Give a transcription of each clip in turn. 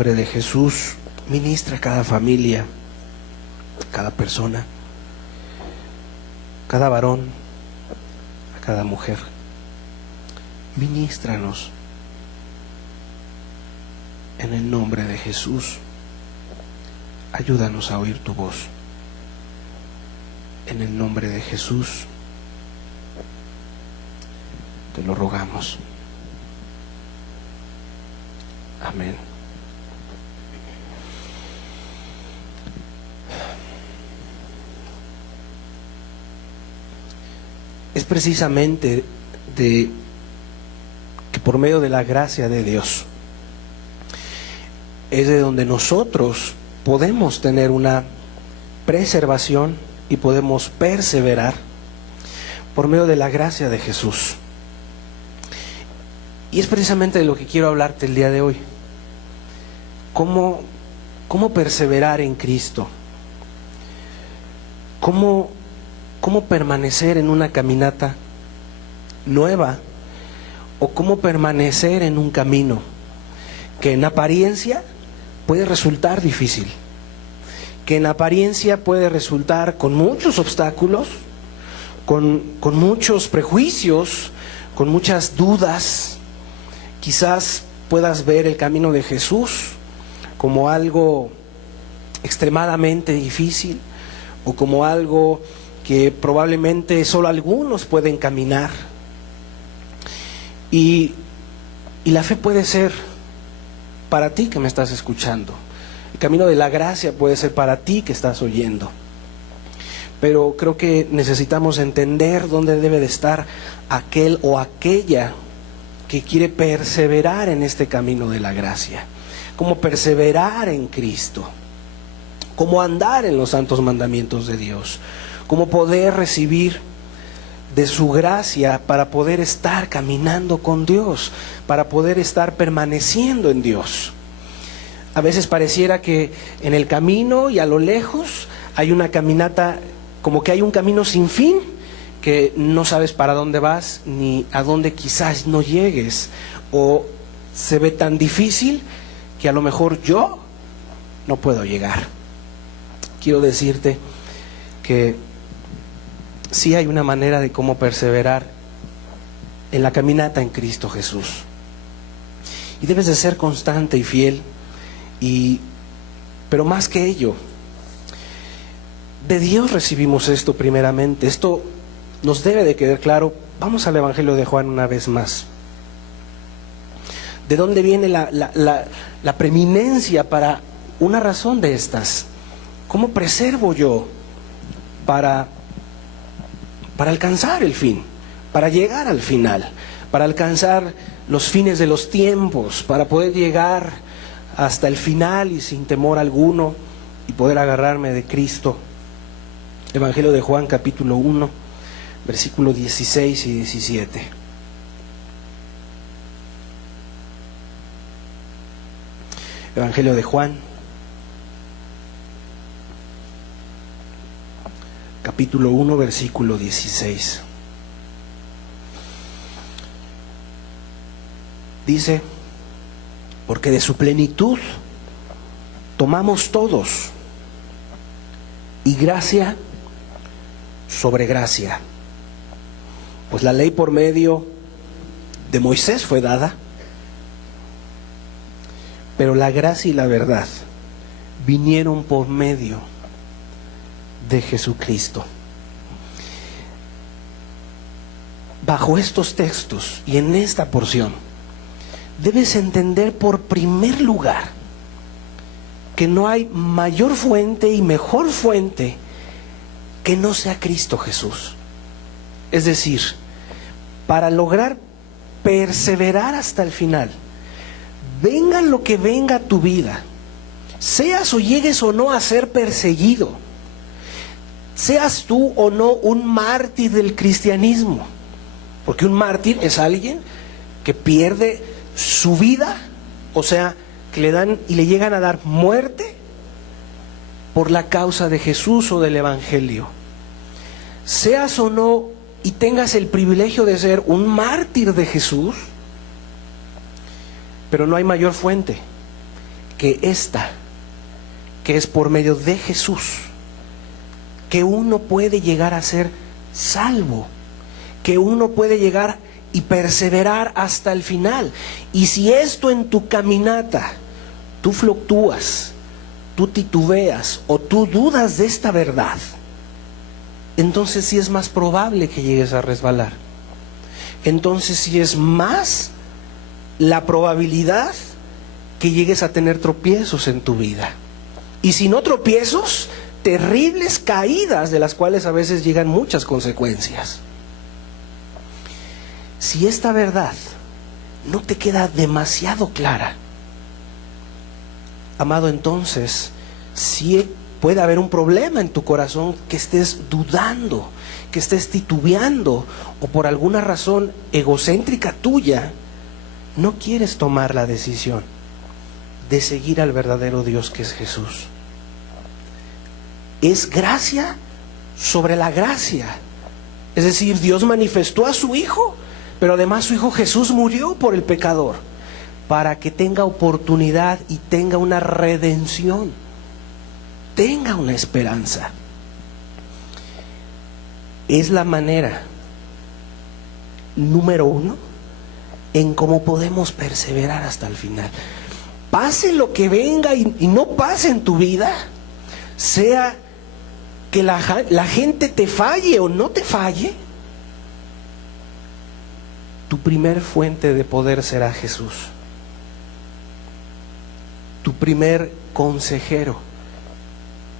nombre de Jesús, ministra a cada familia, cada persona, cada varón, a cada mujer. Ministranos en el nombre de Jesús. Ayúdanos a oír tu voz. En el nombre de Jesús te lo rogamos. Amén. Es precisamente que por medio de la gracia de Dios es de donde nosotros podemos tener una preservación y podemos perseverar por medio de la gracia de Jesús. Y es precisamente de lo que quiero hablarte el día de hoy. ¿Cómo perseverar en Cristo? ¿Cómo permanecer en una caminata nueva? ¿O cómo permanecer en un camino que en apariencia puede resultar difícil? Que en apariencia puede resultar con muchos obstáculos, con muchos prejuicios, con muchas dudas. Quizás puedas ver el camino de Jesús como algo extremadamente difícil o como algo que probablemente solo algunos pueden caminar. Y la fe puede ser para ti que me estás escuchando. El camino de la gracia puede ser para ti que estás oyendo. Pero creo que necesitamos entender dónde debe de estar aquel o aquella que quiere perseverar en este camino de la gracia. Cómo perseverar en Cristo. Cómo andar en los santos mandamientos de Dios. Cómo poder recibir de su gracia para poder estar caminando con Dios, para poder estar permaneciendo en Dios. A veces pareciera que en el camino y a lo lejos hay una caminata, como que hay un camino sin fin, que no sabes para dónde vas ni a dónde quizás no llegues, o se ve tan difícil que a lo mejor yo no puedo llegar. Quiero decirte que sí hay una manera de cómo perseverar en la caminata en Cristo Jesús. Y debes de ser constante y fiel. Pero más que ello, de Dios recibimos esto primeramente. Esto nos debe de quedar claro. Vamos al Evangelio de Juan una vez más. ¿De dónde viene la preeminencia para una razón de estas? ¿Cómo preservo yo para alcanzar el fin, para llegar al final, para alcanzar los fines de los tiempos, para poder llegar hasta el final y sin temor alguno y poder agarrarme de Cristo? Evangelio de Juan, capítulo 1, versículos 16 y 17. Evangelio de Juan, capítulo 1, versículo 16. Dice: porque de su plenitud tomamos todos, y gracia sobre gracia. Pues la ley por medio de Moisés fue dada, pero la gracia y la verdad vinieron por medio de Jesucristo. Bajo estos textos y en esta porción debes entender por primer lugar que no hay mayor fuente y mejor fuente que no sea Cristo Jesús. Es decir, para lograr perseverar hasta el final, venga lo que venga a tu vida, seas o llegues o no a ser perseguido, seas tú o no un mártir del cristianismo, porque un mártir es alguien que pierde su vida, o sea, que le dan y le llegan a dar muerte por la causa de Jesús o del Evangelio. Seas o no y tengas el privilegio de ser un mártir de Jesús, pero no hay mayor fuente que es por medio de Jesús, que uno puede llegar a ser salvo, que uno puede llegar y perseverar hasta el final. Y si esto en tu caminata tú fluctúas, tú titubeas o tú dudas de esta verdad, entonces sí es más probable que llegues a resbalar. Entonces sí es más la probabilidad que llegues a tener tropiezos en tu vida. Y si no tropiezos, terribles caídas de las cuales a veces llegan muchas consecuencias. Si esta verdad no te queda demasiado clara, amado, entonces sí puede haber un problema en tu corazón, que estés dudando, que estés titubeando, o por alguna razón egocéntrica tuya no quieres tomar la decisión de seguir al verdadero Dios, que es Jesús. Es gracia sobre la gracia. Es decir, Dios manifestó a su Hijo, pero además su Hijo Jesús murió por el pecador, para que tenga oportunidad y tenga una redención, tenga una esperanza. Es la manera número 1 en cómo podemos perseverar hasta el final. Pase lo que venga y no pase en tu vida, sea que la gente te falle o no te falle, tu primer fuente de poder será Jesús. Tu primer consejero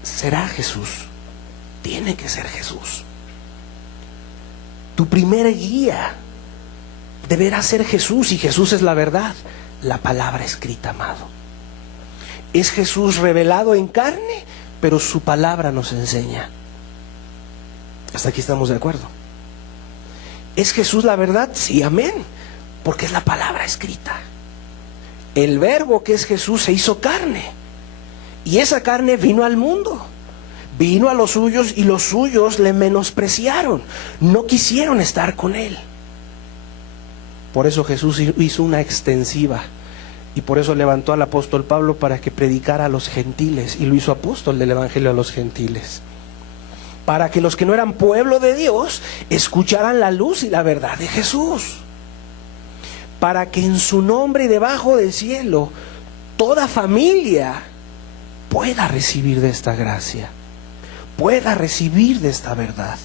será Jesús. Tiene que ser Jesús. Tu primer guía deberá ser Jesús, y Jesús es la verdad, la palabra escrita, amado. Es Jesús revelado en carne, pero su palabra nos enseña. Hasta aquí estamos de acuerdo. ¿Es Jesús la verdad? Sí, amén, porque es la palabra escrita. El verbo, que es Jesús, se hizo carne, y esa carne vino al mundo, vino a los suyos, y los suyos le menospreciaron, no quisieron estar con él. Por eso Jesús hizo una extensiva, y por eso levantó al apóstol Pablo para que predicara a los gentiles, y lo hizo apóstol del evangelio a los gentiles, para que los que no eran pueblo de Dios escucharan la luz y la verdad de Jesús, para que en su nombre y debajo del cielo toda familia pueda recibir de esta gracia, pueda recibir de esta verdad,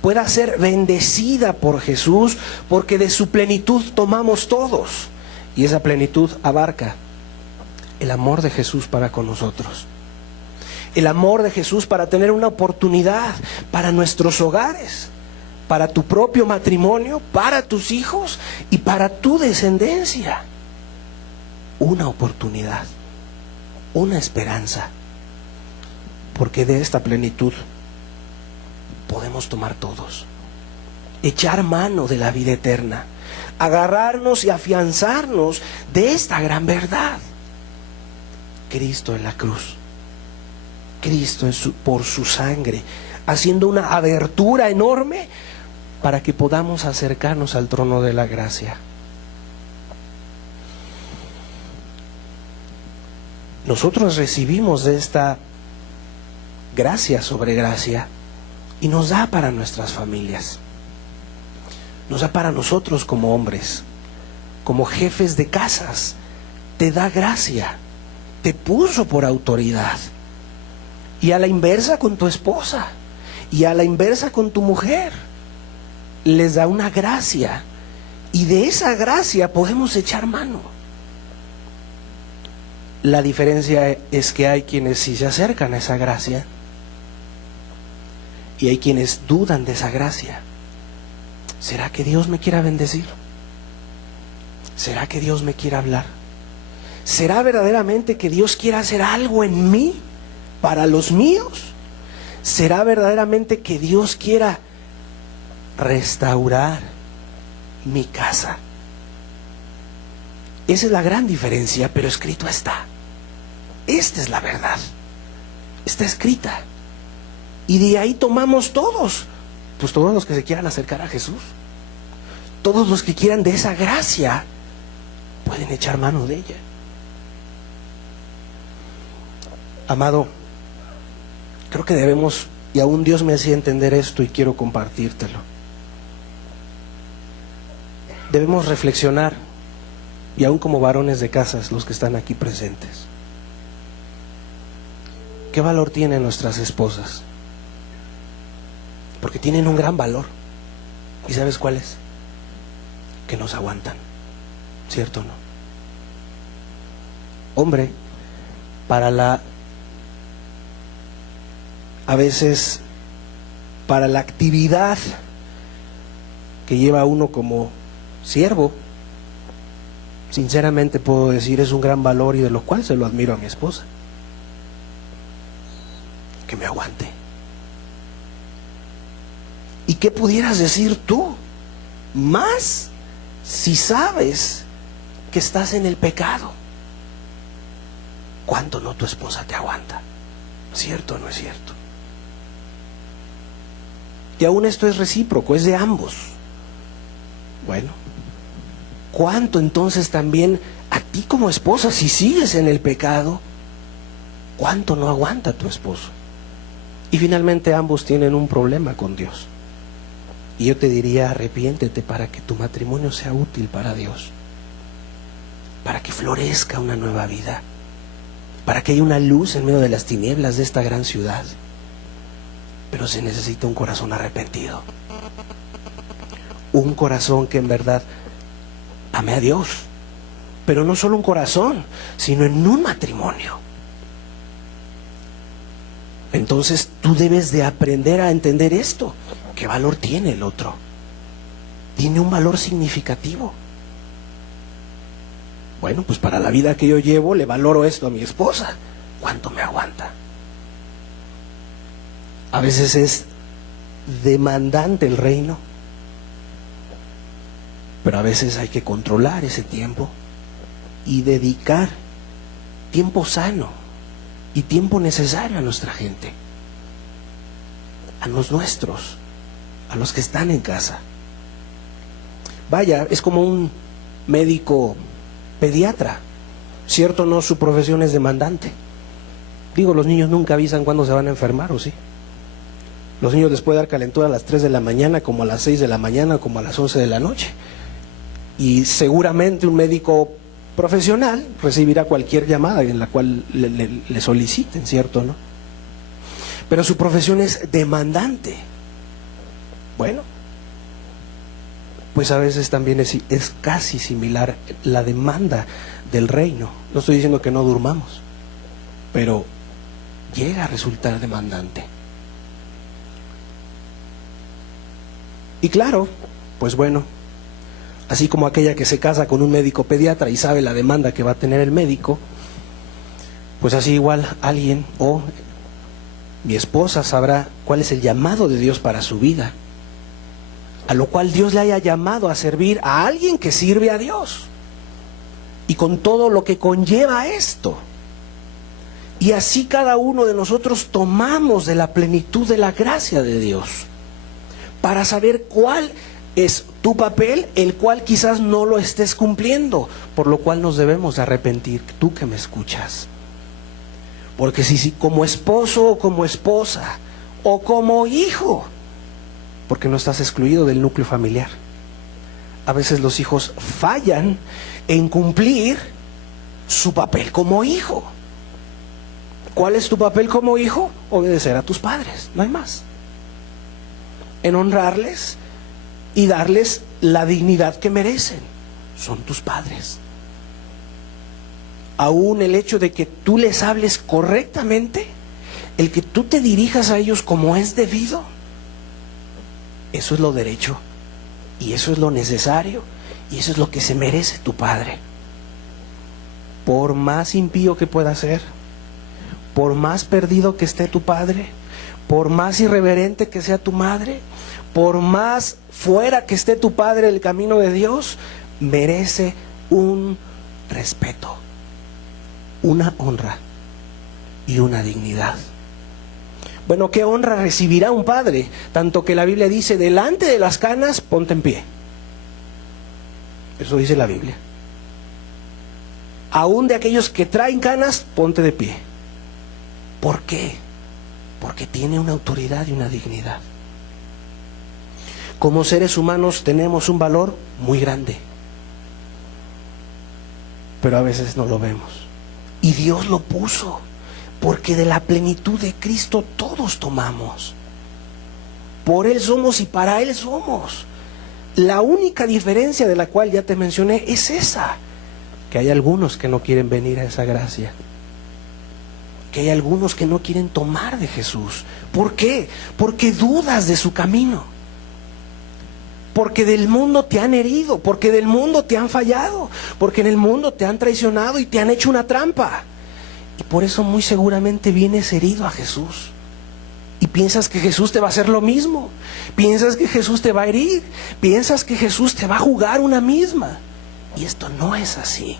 pueda ser bendecida por Jesús, porque de su plenitud tomamos todos, y esa plenitud abarca el amor de Jesús para con nosotros, el amor de Jesús para tener una oportunidad para nuestros hogares, para tu propio matrimonio, para tus hijos y para tu descendencia. Una oportunidad, una esperanza, porque de esta plenitud podemos tomar todos, echar mano de la vida eterna, agarrarnos y afianzarnos de esta gran verdad. Cristo en la cruz, Cristo por su sangre, haciendo una abertura enorme para que podamos acercarnos al trono de la gracia. Nosotros recibimos de esta gracia sobre gracia, y nos da para nuestras familias, nos da para nosotros como hombres, como jefes de casas. Te da gracia, te puso por autoridad. Y a la inversa con tu esposa, y a la inversa con tu mujer, les da una gracia, y de esa gracia podemos echar mano. La diferencia es que hay quienes sí se acercan a esa gracia, y hay quienes dudan de esa gracia. ¿Será que Dios me quiera bendecir? ¿Será que Dios me quiera hablar? ¿Será verdaderamente que Dios quiera hacer algo en mí para los míos? ¿Será verdaderamente que Dios quiera restaurar mi casa? Esa es la gran diferencia, pero escrito está. Esta es la verdad, está escrita, y de ahí tomamos todos, pues todos los que se quieran acercar a Jesús, todos los que quieran de esa gracia, pueden echar mano de ella. Amado, creo que debemos, y aún Dios me hacía entender esto y quiero compartírtelo. Debemos reflexionar, y aún como varones de casas, los que están aquí presentes, ¿qué valor tienen nuestras esposas? Porque tienen un gran valor. ¿Y sabes cuál es? Que nos aguantan. ¿Cierto o no? Hombre, a veces, para la actividad que lleva uno como siervo, sinceramente puedo decir, es un gran valor y de lo cual se lo admiro a mi esposa. Que me aguante. ¿Y qué pudieras decir tú? Más si sabes que estás en el pecado. ¿Cuánto no tu esposa te aguanta? ¿Cierto o no es cierto? Y aún esto es recíproco, es de ambos. Bueno, ¿cuánto entonces también a ti como esposa, si sigues en el pecado, cuánto no aguanta tu esposo? Y finalmente ambos tienen un problema con Dios. Y yo te diría, arrepiéntete para que tu matrimonio sea útil para Dios, para que florezca una nueva vida, para que haya una luz en medio de las tinieblas de esta gran ciudad. Pero se necesita un corazón arrepentido, un corazón que en verdad ame a Dios, pero no solo un corazón, sino en un matrimonio. Entonces tú debes de aprender a entender esto. ¿Qué valor tiene el otro? Tiene un valor significativo. Bueno, pues para la vida que yo llevo le valoro esto a mi esposa. ¿Cuánto me aguanta? A veces es demandante el reino, pero a veces hay que controlar ese tiempo y dedicar tiempo sano y tiempo necesario a nuestra gente, a los nuestros, a los que están en casa. Vaya, es como un médico pediatra, ¿cierto o no? Su profesión es demandante. Digo, los niños nunca avisan cuándo se van a enfermar, ¿o sí? Los niños les puede dar calentura a las 3 de la mañana, como a las 6 de la mañana, como a las 11 de la noche. Y seguramente un médico profesional recibirá cualquier llamada en la cual le soliciten, ¿cierto o no? Pero su profesión es demandante. Bueno, pues a veces también es casi similar la demanda del reino. No estoy diciendo que no durmamos, pero llega a resultar demandante. Y claro, pues bueno, así como aquella que se casa con un médico pediatra y sabe la demanda que va a tener el médico, pues así igual alguien o mi esposa sabrá cuál es el llamado de Dios para su vida, a lo cual Dios le haya llamado a servir a alguien que sirve a Dios, y con todo lo que conlleva esto. Y así cada uno de nosotros tomamos de la plenitud de la gracia de Dios, para saber cuál es tu papel, el cual quizás no lo estés cumpliendo, por lo cual nos debemos de arrepentir, tú que me escuchas. Porque si como esposo o como esposa o como hijo, porque no estás excluido del núcleo familiar, a veces los hijos fallan en cumplir su papel como hijo. ¿Cuál es tu papel como hijo? Obedecer a tus padres, no hay más. En honrarles y darles la dignidad que merecen. Son tus padres. Aún el hecho de que tú les hables correctamente, el que tú te dirijas a ellos como es debido, eso es lo derecho, y eso es lo necesario, y eso es lo que se merece tu padre. Por más impío que pueda ser, por más perdido que esté tu padre, por más irreverente que sea tu madre, por más fuera que esté tu padre del camino de Dios, merece un respeto, una honra y una dignidad. Bueno, ¿qué honra recibirá un padre? Tanto que la Biblia dice, delante de las canas, ponte en pie. Eso dice la Biblia. Aún de aquellos que traen canas, ponte de pie. ¿Por qué? Porque tiene una autoridad y una dignidad. Como seres humanos tenemos un valor muy grande, pero a veces no lo vemos. Y Dios lo puso, porque de la plenitud de Cristo todos tomamos. Por Él somos y para Él somos. La única diferencia de la cual ya te mencioné es esa, que hay algunos que no quieren venir a esa gracia, que hay algunos que no quieren tomar de Jesús. ¿Por qué? Porque dudas de su camino, porque del mundo te han herido, porque del mundo te han fallado, porque en el mundo te han traicionado y te han hecho una trampa. Y por eso muy seguramente vienes herido a Jesús. Y piensas que Jesús te va a hacer lo mismo. Piensas que Jesús te va a herir. Piensas que Jesús te va a jugar una misma. Y esto no es así.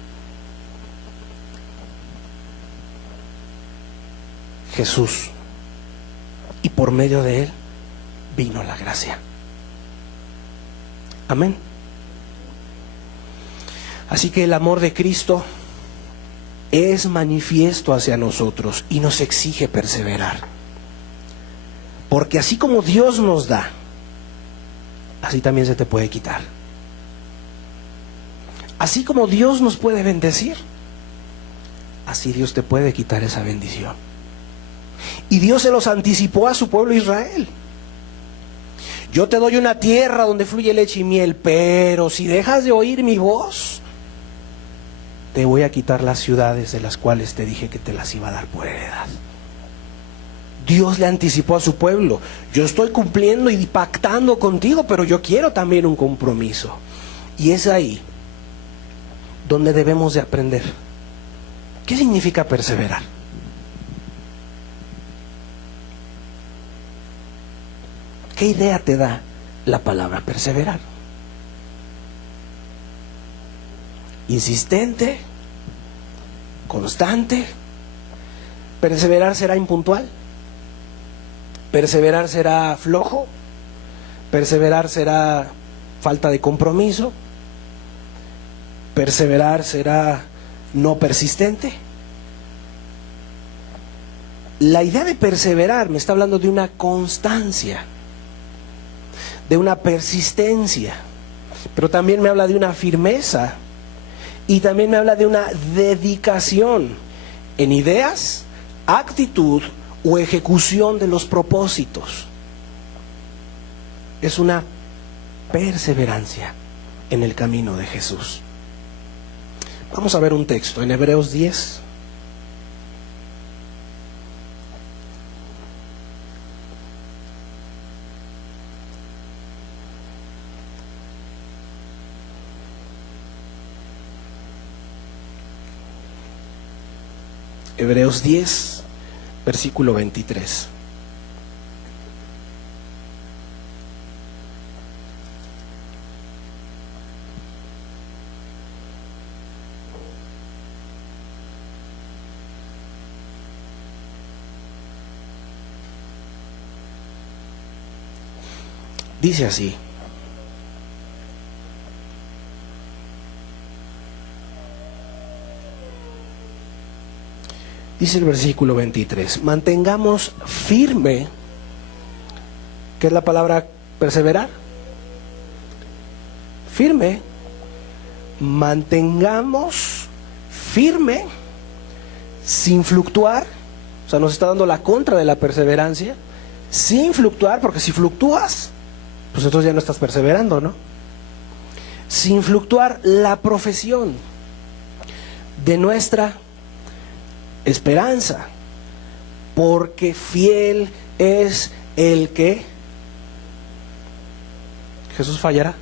Jesús, y por medio de Él vino la gracia. Amén. Así que el amor de Cristo es manifiesto hacia nosotros y nos exige perseverar. Porque así como Dios nos da, así también se te puede quitar. Así como Dios nos puede bendecir, así Dios te puede quitar esa bendición. Y Dios se los anticipó a su pueblo Israel. Yo te doy una tierra donde fluye leche y miel, pero si dejas de oír mi voz, te voy a quitar las ciudades de las cuales te dije que te las iba a dar por heredad. Dios le anticipó a su pueblo: yo estoy cumpliendo y pactando contigo, pero yo quiero también un compromiso. Y es ahí donde debemos de aprender. ¿Qué significa perseverar? ¿Qué idea te da la palabra perseverar? Insistente, constante. Perseverar será impuntual. Perseverar será flojo. Perseverar será falta de compromiso. Perseverar será no persistente. La idea de perseverar me está hablando de una constancia, de una persistencia, pero también me habla de una firmeza y también me habla de una dedicación en ideas, actitud o ejecución de los propósitos. Es una perseverancia en el camino de Jesús. Vamos a ver un texto en Hebreos 10. Hebreos 10, versículo 23. Dice así: dice el versículo 23, mantengamos firme, ¿qué es la palabra perseverar? Firme, mantengamos firme, sin fluctuar. O sea, nos está dando la contra de la perseverancia, sin fluctuar, porque si fluctúas, pues entonces ya no estás perseverando, ¿no? Sin fluctuar la profesión de nuestra esperanza, porque fiel es el que... ¿Jesús fallará?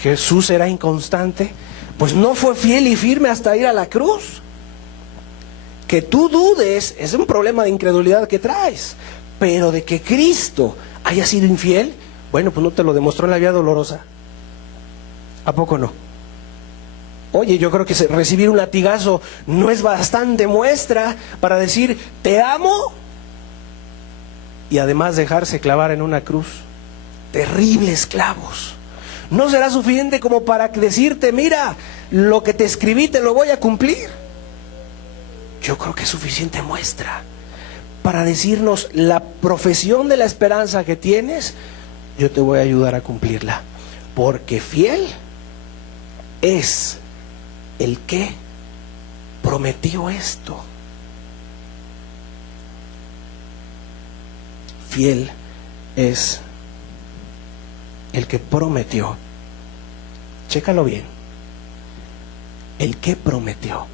¿Jesús será inconstante? Pues no fue fiel y firme hasta ir a la cruz. Que tú dudes es un problema de incredulidad que traes, pero de que Cristo haya sido infiel, bueno, pues no te lo demostró en la vía dolorosa. ¿A poco no? Oye, yo creo que recibir un latigazo no es bastante muestra para decir te amo y además dejarse clavar en una cruz. Terribles clavos. No será suficiente como para decirte, mira, lo que te escribí te lo voy a cumplir. yo creo que es suficiente muestra para decirnos la profesión de la esperanza que tienes. Yo te voy a ayudar a cumplirla, porque fiel es el que prometió esto. Fiel es el que prometió. Chécalo bien. El que prometió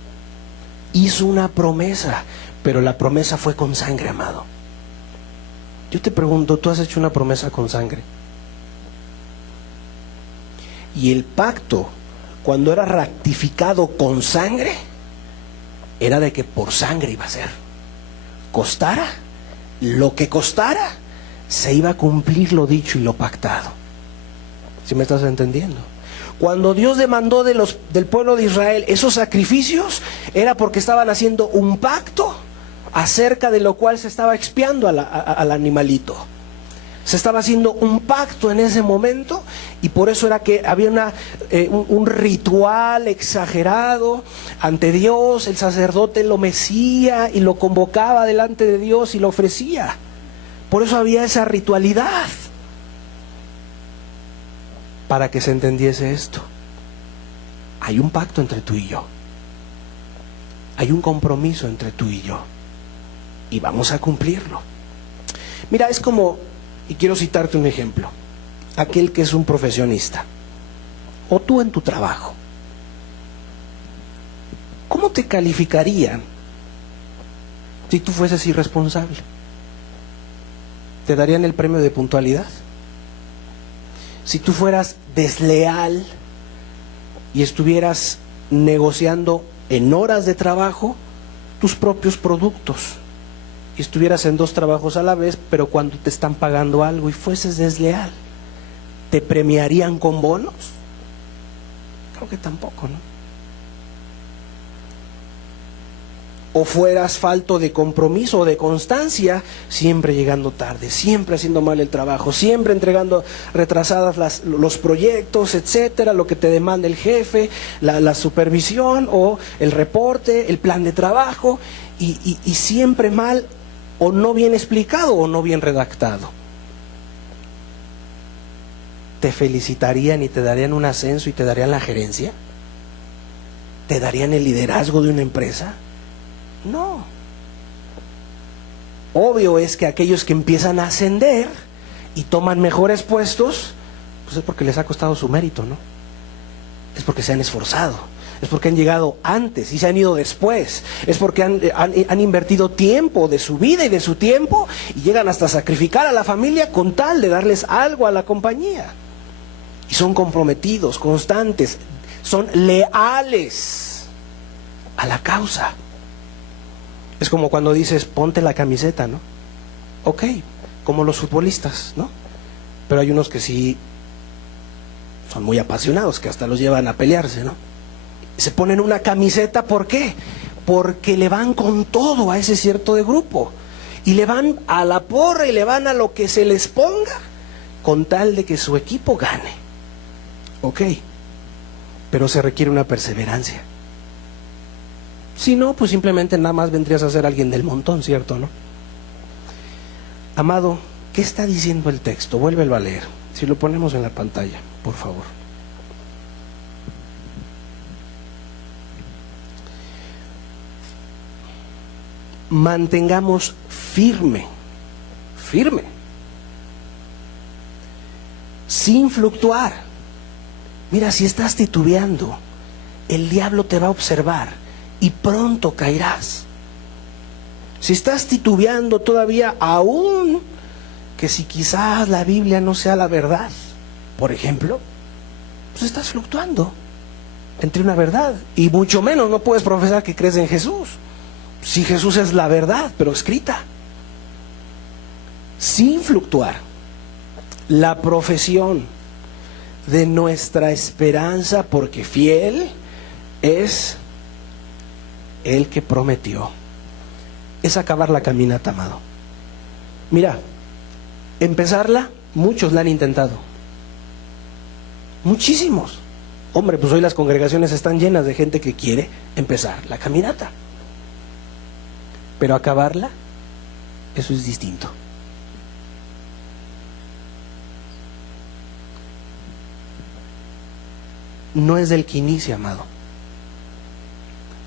hizo una promesa, pero la promesa fue con sangre, amado. Yo te pregunto, ¿tú has hecho una promesa con sangre? Y el pacto, cuando era ratificado con sangre, era de que por sangre iba a ser. Costara lo que costara, se iba a cumplir lo dicho y lo pactado. ¿Sí me estás entendiendo? Cuando Dios demandó del pueblo de Israel esos sacrificios, era porque estaban haciendo un pacto acerca de lo cual se estaba expiando al animalito. Se estaba haciendo un pacto en ese momento, y por eso era que había un ritual exagerado ante Dios. El sacerdote lo mecía y lo convocaba delante de Dios y lo ofrecía. Por eso había esa ritualidad, para que se entendiese esto. Hay un pacto entre tú y yo. Hay un compromiso entre tú y yo, y vamos a cumplirlo. Mira, es como, y quiero citarte un ejemplo, aquel que es un profesionista, o tú en tu trabajo. ¿Cómo te calificarían si tú fueses irresponsable? ¿Te darían el premio de puntualidad? Si tú fueras desleal y estuvieras negociando en horas de trabajo tus propios productos, y estuvieras en 2 trabajos a la vez, pero cuando te están pagando algo y fueses desleal, ¿te premiarían con bonos? Creo que tampoco, ¿no? O fueras falto de compromiso o de constancia, siempre llegando tarde, siempre haciendo mal el trabajo, siempre entregando retrasadas los proyectos, etcétera, lo que te demanda el jefe, la supervisión o el reporte, el plan de trabajo, y siempre mal, o no bien explicado o no bien redactado. ¿Te felicitarían y te darían un ascenso y te darían la gerencia? ¿Te darían el liderazgo de una empresa? No. Obvio es que aquellos que empiezan a ascender y toman mejores puestos, pues es porque les ha costado su mérito, ¿no? Es porque se han esforzado, es porque han llegado antes y se han ido después, es porque han invertido tiempo de su vida y de su tiempo, y llegan hasta sacrificar a la familia con tal de darles algo a la compañía. Y son comprometidos, constantes, son leales a la causa. Es como cuando dices, ponte la camiseta, ¿no? Ok, como los futbolistas, ¿no? Pero hay unos que sí son muy apasionados, que hasta los llevan a pelearse, ¿no? Se ponen una camiseta, ¿por qué? Porque le van con todo a ese cierto de grupo, y le van a la porra y le van a lo que se les ponga, con tal de que su equipo gane. Ok, pero se requiere una perseverancia. Si no, pues simplemente nada más vendrías a ser alguien del montón, ¿cierto, no? Amado, ¿qué está diciendo el texto? Vuélvelo a leer. Si lo ponemos en la pantalla, por favor. Mantengamos firme, sin fluctuar. Mira, si estás titubeando, el diablo te va a observar y pronto caerás. Si estás titubeando todavía, aún que si quizás la Biblia no sea la verdad, por ejemplo, pues estás fluctuando entre una verdad, y mucho menos no puedes profesar que crees en Jesús, si Jesús es la verdad, pero escrita. Sin fluctuar, la profesión de nuestra esperanza, porque fiel es el que prometió, es acabar la caminata, amado. Mira, empezarla, muchos la han intentado, muchísimos. Hombre, pues hoy las congregaciones están llenas de gente que quiere empezar la caminata. Pero acabarla, eso es distinto. No es del que inicia, amado.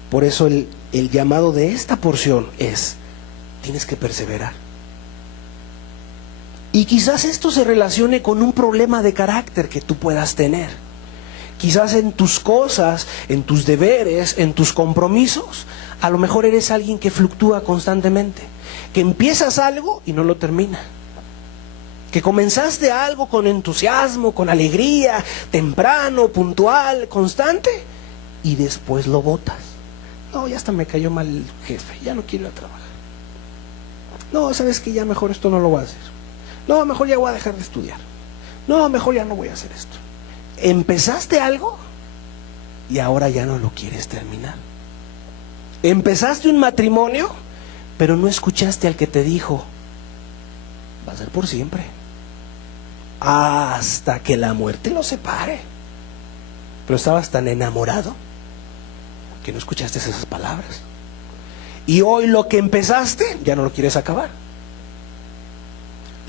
Por eso el llamado de esta porción es: tienes que perseverar. Y quizás esto se relacione con un problema de carácter que tú puedas tener. Quizás en tus cosas, en tus deberes, en tus compromisos, a lo mejor eres alguien que fluctúa constantemente, que empiezas algo y no lo termina, que comenzaste algo con entusiasmo, con alegría, temprano, puntual, constante, y después lo botas. No, ya hasta me cayó mal el jefe, ya no quiero ir a trabajar. No, sabes que ya mejor esto no lo voy a hacer. No, mejor ya voy a dejar de estudiar. No, mejor ya no voy a hacer esto. Empezaste algo y ahora ya no lo quieres terminar. Empezaste un matrimonio, pero no escuchaste al que te dijo: va a ser por siempre, hasta que la muerte los separe. Pero estabas tan enamorado que no escuchaste esas palabras. Y hoy lo que empezaste ya no lo quieres acabar.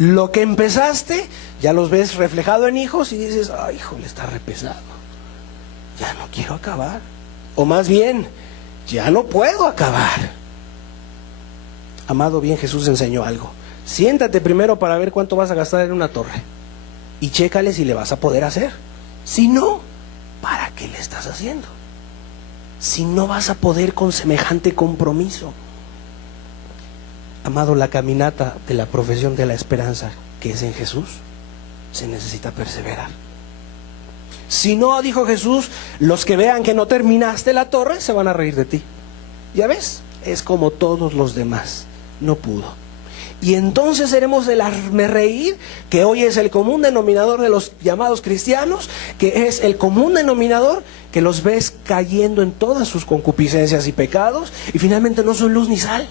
Lo que empezaste ya los ves reflejado en hijos y dices: ay, híjole, está re pesado, ya no quiero acabar. O más bien, ya no puedo acabar. Amado, bien, Jesús enseñó algo: siéntate primero para ver cuánto vas a gastar en una torre y chécale si le vas a poder hacer. Si no, ¿para qué le estás haciendo? Si no vas a poder con semejante compromiso. Amado, la caminata de la profesión de la esperanza, que es en Jesús, se necesita perseverar. Si no, dijo Jesús, los que vean que no terminaste la torre se van a reír de ti. Ya ves, es como todos los demás, no pudo. Y entonces seremos el hazmerreír, que hoy es el común denominador de los llamados cristianos, que es el común denominador que los ves cayendo en todas sus concupiscencias y pecados, y finalmente no son luz ni sal.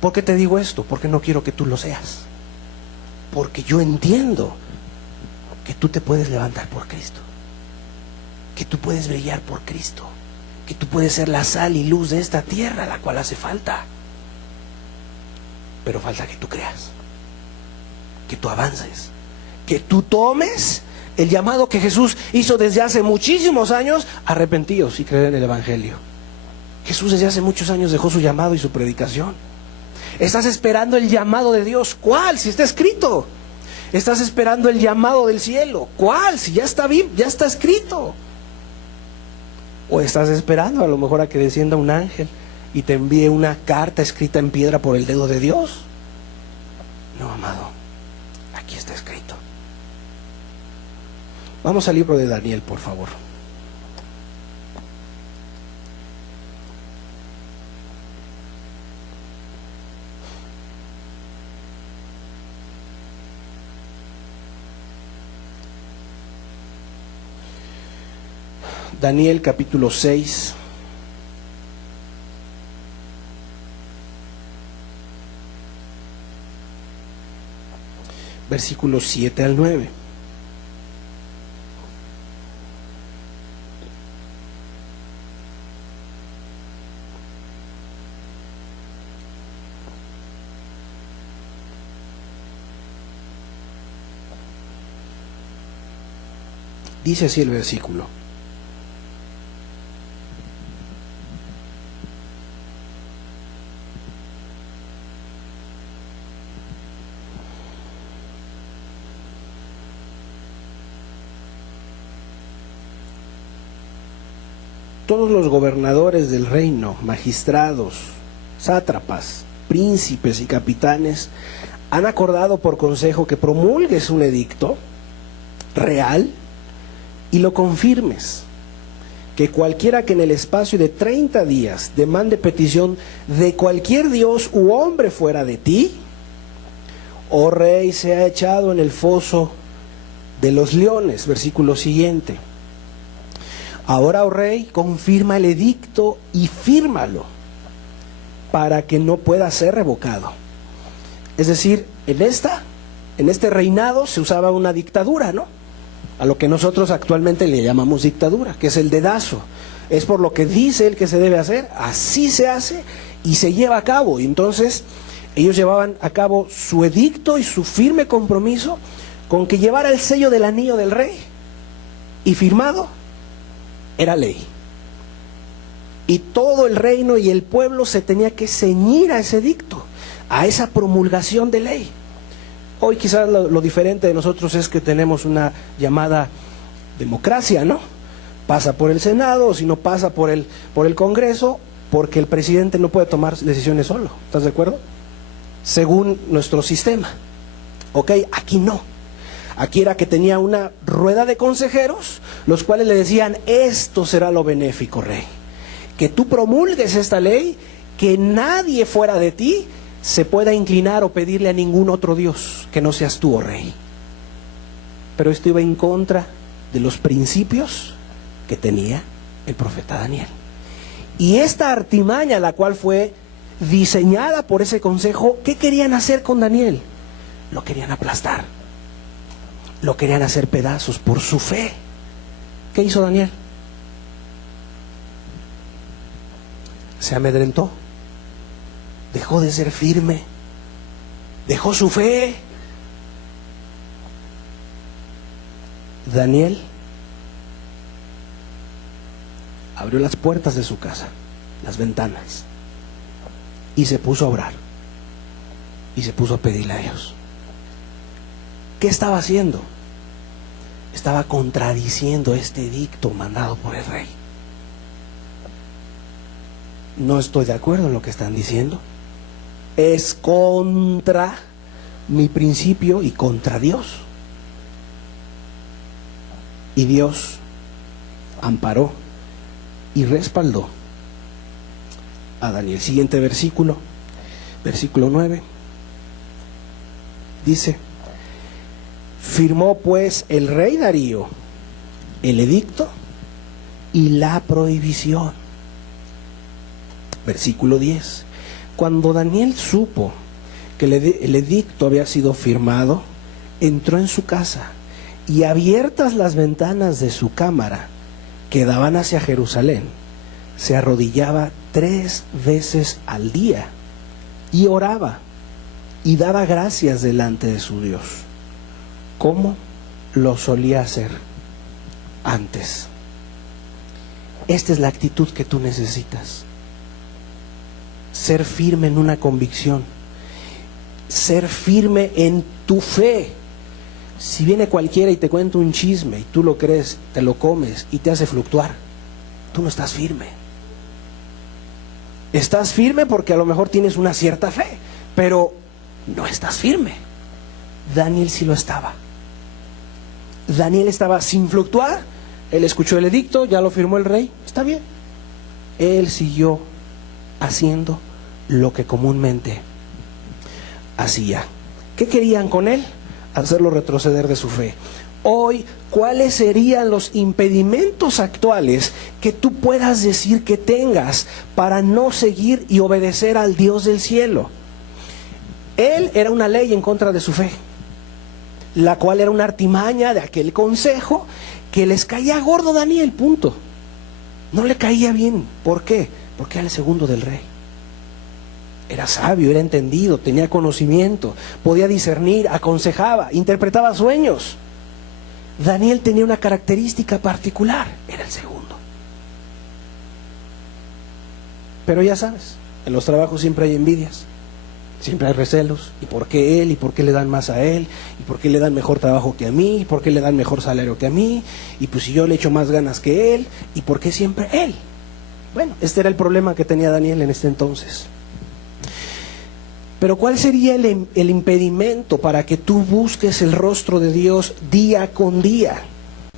¿Por qué te digo esto? Porque no quiero que tú lo seas. Porque yo entiendo que tú te puedes levantar por Cristo, que tú puedes brillar por Cristo, que tú puedes ser la sal y luz de esta tierra, la cual hace falta. Pero falta que tú creas, que tú avances, que tú tomes el llamado que Jesús hizo desde hace muchísimos años: arrepentíos y creed en el Evangelio. Jesús desde hace muchos años dejó su llamado y su predicación. Estás esperando el llamado de Dios. ¿Cuál? Si está escrito. Estás esperando el llamado del cielo. ¿Cuál? Si ya está bien, ya está escrito. O estás esperando a lo mejor a que descienda un ángel y te envíe una carta escrita en piedra por el dedo de Dios. No, amado, aquí está escrito. Vamos al libro de Daniel, por favor. Daniel capítulo 6. Versículos 7 al 9. Dice así el versículo: todos los gobernadores del reino, magistrados, sátrapas, príncipes y capitanes han acordado por consejo que promulgues un edicto real y lo confirmes, que cualquiera que en el espacio de 30 días demande petición de cualquier dios u hombre fuera de ti, oh rey, sea echado en el foso de los leones. Versículo siguiente: ahora, oh rey, confirma el edicto y fírmalo para que no pueda ser revocado. Es decir, en este reinado se usaba una dictadura, ¿no? A lo que nosotros actualmente le llamamos dictadura, que es el dedazo. Es por lo que dice él que se debe hacer, así se hace, y se lleva a cabo. Y entonces ellos llevaban a cabo su edicto y su firme compromiso con que llevara el sello del anillo del rey, y firmado era ley. Y todo el reino y el pueblo se tenía que ceñir a ese edicto, a esa promulgación de ley. Hoy quizás lo diferente de nosotros es que tenemos una llamada democracia, ¿no? Pasa por el Senado, o si no pasa por el Congreso, porque el presidente no puede tomar decisiones solo. ¿Estás de acuerdo? Según nuestro sistema. Ok, aquí no. Aquí era que tenía una rueda de consejeros, los cuales le decían: esto será lo benéfico, rey, que tú promulgues esta ley, que nadie fuera de ti se pueda inclinar o pedirle a ningún otro Dios que no seas tú, oh rey. Pero esto iba en contra de los principios que tenía el profeta Daniel. Y esta artimaña, la cual fue diseñada por ese consejo, ¿qué querían hacer con Daniel? Lo querían aplastar, lo querían hacer pedazos por su fe. ¿Qué hizo Daniel? Se amedrentó, dejó de ser firme, dejó su fe. Daniel abrió las puertas de su casa, las ventanas, y se puso a orar, y se puso a pedirle a Dios. ¿Qué estaba haciendo? Estaba contradiciendo este edicto mandado por el rey. No estoy de acuerdo en lo que están diciendo. Es contra mi principio y contra Dios. Y Dios amparó y respaldó a Daniel. Siguiente versículo, versículo 9. Dice: firmó pues el rey Darío el edicto y la prohibición. Versículo 10. Cuando Daniel supo que el edicto había sido firmado, entró en su casa, y abiertas las ventanas de su cámara que daban hacia Jerusalén, se arrodillaba 3 veces al día y oraba y daba gracias delante de su Dios, como lo solía hacer antes. Esta es la actitud que tú necesitas. Ser firme en una convicción, ser firme en tu fe. Si viene cualquiera y te cuenta un chisme y tú lo crees, te lo comes y te hace fluctuar, tú no estás firme. Estás firme porque a lo mejor tienes una cierta fe, pero no estás firme. Daniel sí lo estaba. Daniel estaba sin fluctuar. Él escuchó el edicto, ya lo firmó el rey, está bien. Él siguió haciendo lo que comúnmente hacía. ¿Qué querían con él? Hacerlo retroceder de su fe. Hoy, ¿cuáles serían los impedimentos actuales que tú puedas decir que tengas para no seguir y obedecer al Dios del cielo? Él era una ley en contra de su fe, la cual era una artimaña de aquel consejo que les caía gordo a Daniel, punto. No le caía bien. ¿Por qué? Porque era el segundo del rey. Era sabio, era entendido, tenía conocimiento, podía discernir, aconsejaba, interpretaba sueños. Daniel tenía una característica particular, era el segundo. Pero ya sabes, en los trabajos siempre hay envidias, siempre hay recelos. ¿Y por qué él? ¿Y por qué le dan más a él? ¿Y por qué le dan mejor trabajo que a mí? ¿Y por qué le dan mejor salario que a mí? Y pues si yo le echo más ganas que él, ¿y por qué siempre él? Bueno, este era el problema que tenía Daniel en este entonces. Pero ¿cuál sería el impedimento para que tú busques el rostro de Dios día con día?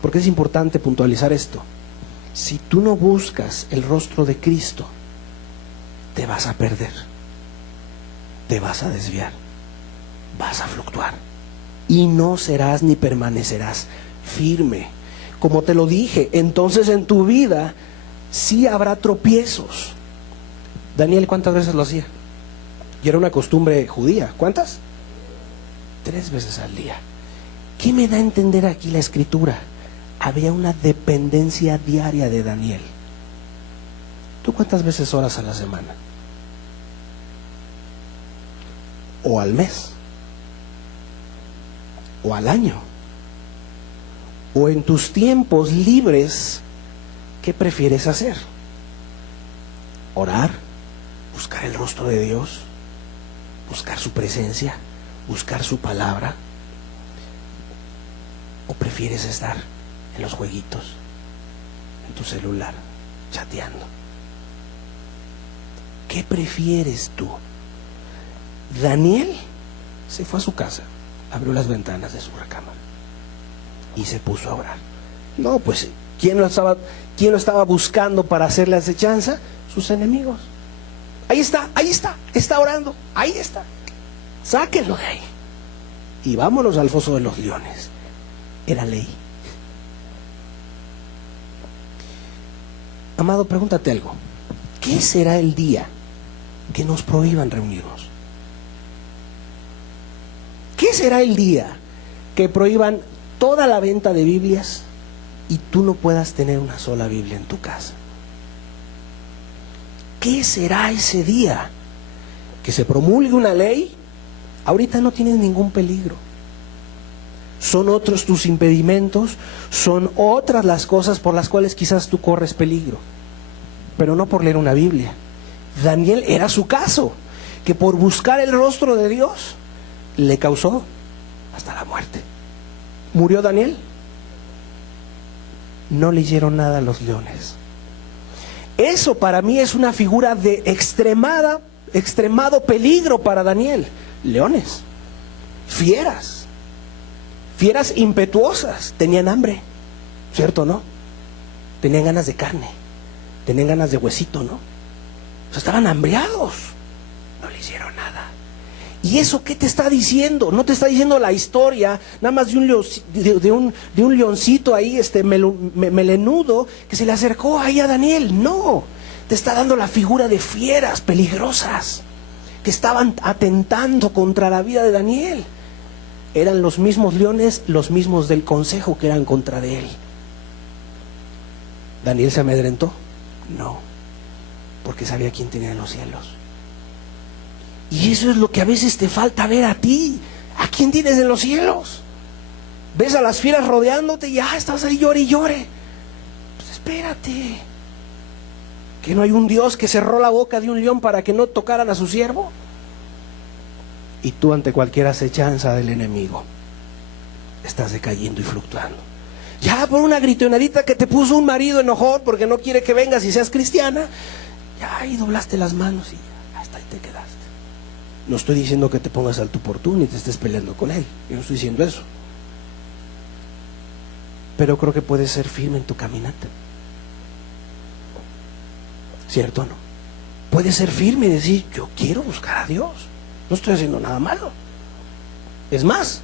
Porque es importante puntualizar esto. Si tú no buscas el rostro de Cristo, te vas a perder, te vas a desviar, vas a fluctuar y no serás ni permanecerás firme. Como te lo dije, entonces en tu vida sí habrá tropiezos. Daniel, ¿cuántas veces lo hacía? Y era una costumbre judía. ¿Cuántas? 3 veces al día. ¿Qué me da a entender aquí la escritura? Había una dependencia diaria de Daniel. ¿Tú cuántas veces oras a la semana? o al mes, o al año, o en tus tiempos libres, ¿qué prefieres hacer? ¿Orar? ¿Buscar el rostro de Dios? ¿Buscar su presencia? ¿Buscar su palabra? ¿O prefieres estar en los jueguitos, en tu celular, chateando? ¿Qué prefieres tú? Daniel se fue a su casa, abrió las ventanas de su recámara y se puso a orar. No, pues, ¿quién lo estaba buscando para hacerle acechanza? Sus enemigos. Ahí está orando, ahí está. Sáquenlo de ahí y vámonos al foso de los leones. Era ley. Amado, pregúntate algo. ¿Qué será el día que nos prohíban reunirnos? ¿Qué será el día que prohíban toda la venta de Biblias y tú no puedas tener una sola Biblia en tu casa? ¿Qué será ese día que se promulgue una ley? Ahorita no tienes ningún peligro. Son otros tus impedimentos, son otras las cosas por las cuales quizás tú corres peligro, pero no por leer una Biblia. Daniel era su caso, que por buscar el rostro de Dios le causó hasta la muerte. ¿Murió Daniel? No le hicieron nada a los leones. Eso para mí es una figura de extremado peligro para Daniel. Leones, fieras impetuosas, tenían hambre, ¿cierto, no? Tenían ganas de carne, tenían ganas de huesito, ¿no? O sea, estaban hambriados, no le hicieron nada. ¿Y eso qué te está diciendo? No te está diciendo la historia nada más de un leoncito ahí, melenudo, que se le acercó ahí a Daniel. No, te está dando la figura de fieras peligrosas que estaban atentando contra la vida de Daniel. Eran los mismos leones, los mismos del consejo que eran contra de él. ¿Daniel se amedrentó? No, porque sabía quién tenía en los cielos. Y eso es lo que a veces te falta ver a ti. ¿A quién tienes en los cielos? Ves a las fieras rodeándote y ya estás ahí, llore y llore. Pues espérate. ¿Que no hay un Dios que cerró la boca de un león para que no tocaran a su siervo? Y tú ante cualquier acechanza del enemigo estás decayendo y fluctuando. Ya por una gritonadita que te puso un marido enojón porque no quiere que vengas y seas cristiana, ya ahí doblaste las manos y ya hasta ahí te quedaste. No estoy diciendo que te pongas al tú por tú ni te estés peleando con él, yo no estoy diciendo eso, pero creo que puedes ser firme en tu caminata, ¿cierto o no? Puedes ser firme y decir, yo quiero buscar a Dios, no estoy haciendo nada malo. Es más,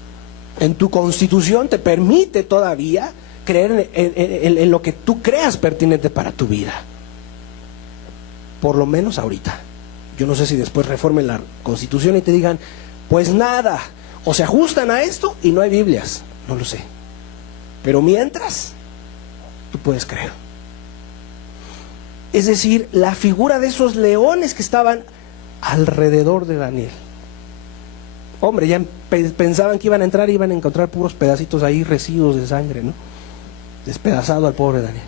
en tu constitución te permite todavía creer en lo que tú creas pertinente para tu vida, por lo menos ahorita. Yo no sé si después reformen la constitución y te digan, pues nada, o se ajustan a esto y no hay Biblias, no lo sé, pero mientras tú puedes creer. Es decir, la figura de esos leones que estaban alrededor de Daniel. Hombre, ya pensaban que iban a entrar y iban a encontrar puros pedacitos ahí, residuos de sangre, ¿no? Despedazado al pobre Daniel.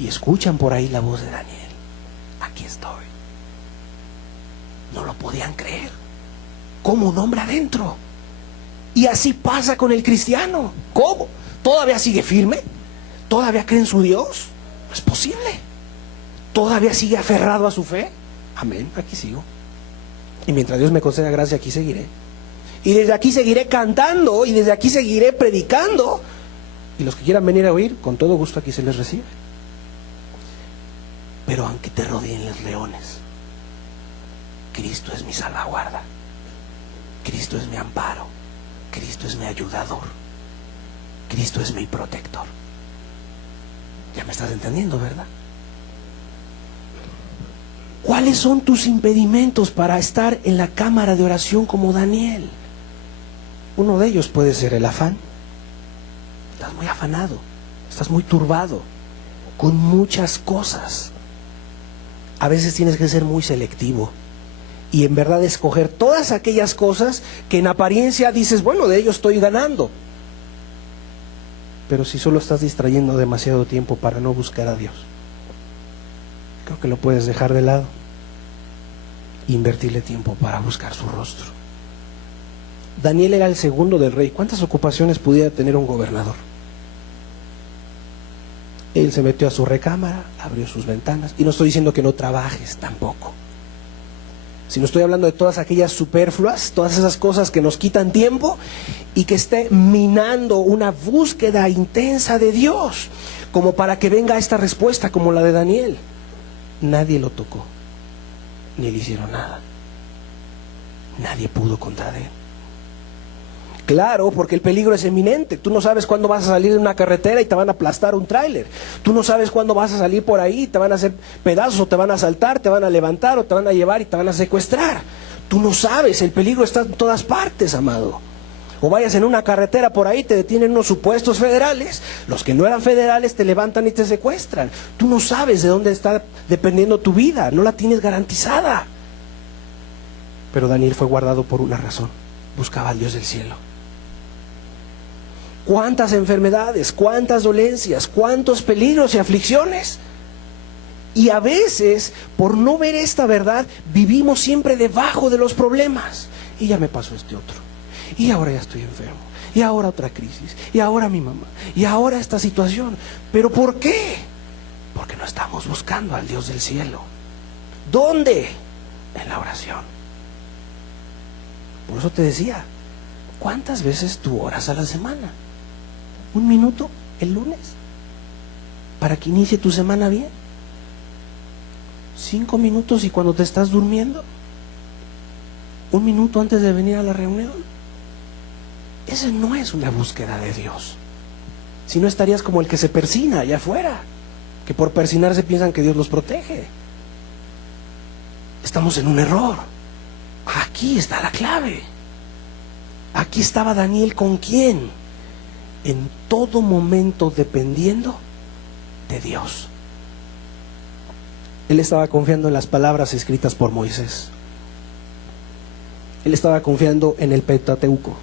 Y escuchan por ahí la voz de Daniel. Aquí estoy. No lo podían creer. ¿Cómo un hombre adentro? Y así pasa con el cristiano. ¿Cómo? ¿Todavía sigue firme? ¿Todavía cree en su Dios? No es posible. ¿Todavía sigue aferrado a su fe? Amén, aquí sigo. Y mientras Dios me conceda gracia, aquí seguiré. Y desde aquí seguiré cantando, y desde aquí seguiré predicando. Y los que quieran venir a oír, con todo gusto aquí se les recibe. Pero aunque te rodeen los leones, Cristo es mi salvaguarda, Cristo es mi amparo, Cristo es mi ayudador, Cristo es mi protector. Ya me estás entendiendo, ¿verdad? ¿Cuáles son tus impedimentos para estar en la cámara de oración como Daniel? Uno de ellos puede ser el afán. Estás muy afanado, estás muy turbado con muchas cosas. A veces tienes que ser muy selectivo y en verdad escoger todas aquellas cosas que en apariencia dices, bueno, de ello estoy ganando. Pero si solo estás distrayendo demasiado tiempo para no buscar a Dios, creo que lo puedes dejar de lado e invertirle tiempo para buscar su rostro. Daniel era el segundo del rey. ¿Cuántas ocupaciones pudiera tener un gobernador? Él se metió a su recámara, abrió sus ventanas, y no estoy diciendo que no trabajes tampoco, sino estoy hablando de todas aquellas superfluas, todas esas cosas que nos quitan tiempo y que esté minando una búsqueda intensa de Dios, como para que venga esta respuesta como la de Daniel. Nadie lo tocó, ni le hicieron nada. Nadie pudo contra él. Claro, porque el peligro es eminente. Tú no sabes cuándo vas a salir de una carretera y te van a aplastar un tráiler. Tú no sabes cuándo vas a salir por ahí y te van a hacer pedazos, o te van a asaltar, te van a levantar, o te van a llevar y te van a secuestrar. Tú no sabes, el peligro está en todas partes, amado. O vayas en una carretera por ahí, te detienen unos supuestos federales, los que no eran federales te levantan y te secuestran. Tú no sabes de dónde está dependiendo tu vida, no la tienes garantizada. Pero Daniel fue guardado por una razón: buscaba al Dios del cielo. Cuántas enfermedades, cuántas dolencias, cuántos peligros y aflicciones. Y a veces, por no ver esta verdad, vivimos siempre debajo de los problemas. Y ya me pasó este otro, y ahora ya estoy enfermo, y ahora otra crisis, y ahora mi mamá, y ahora esta situación. ¿Pero por qué? Porque no estamos buscando al Dios del cielo. ¿Dónde? En la oración. Por eso te decía, ¿cuántas veces tú oras a la semana? ¿1 minuto el lunes? Para que inicie tu semana bien. 5 minutos y cuando te estás durmiendo. 1 minuto antes de venir a la reunión. Esa no es una búsqueda de Dios. Si no, estarías como el que se persina allá afuera, que por persinarse piensan que Dios los protege. Estamos en un error. Aquí está la clave. Aquí estaba Daniel, ¿con quién? En todo momento dependiendo de Dios. Él estaba confiando en las palabras escritas por Moisés. Él estaba confiando en el Pentateuco,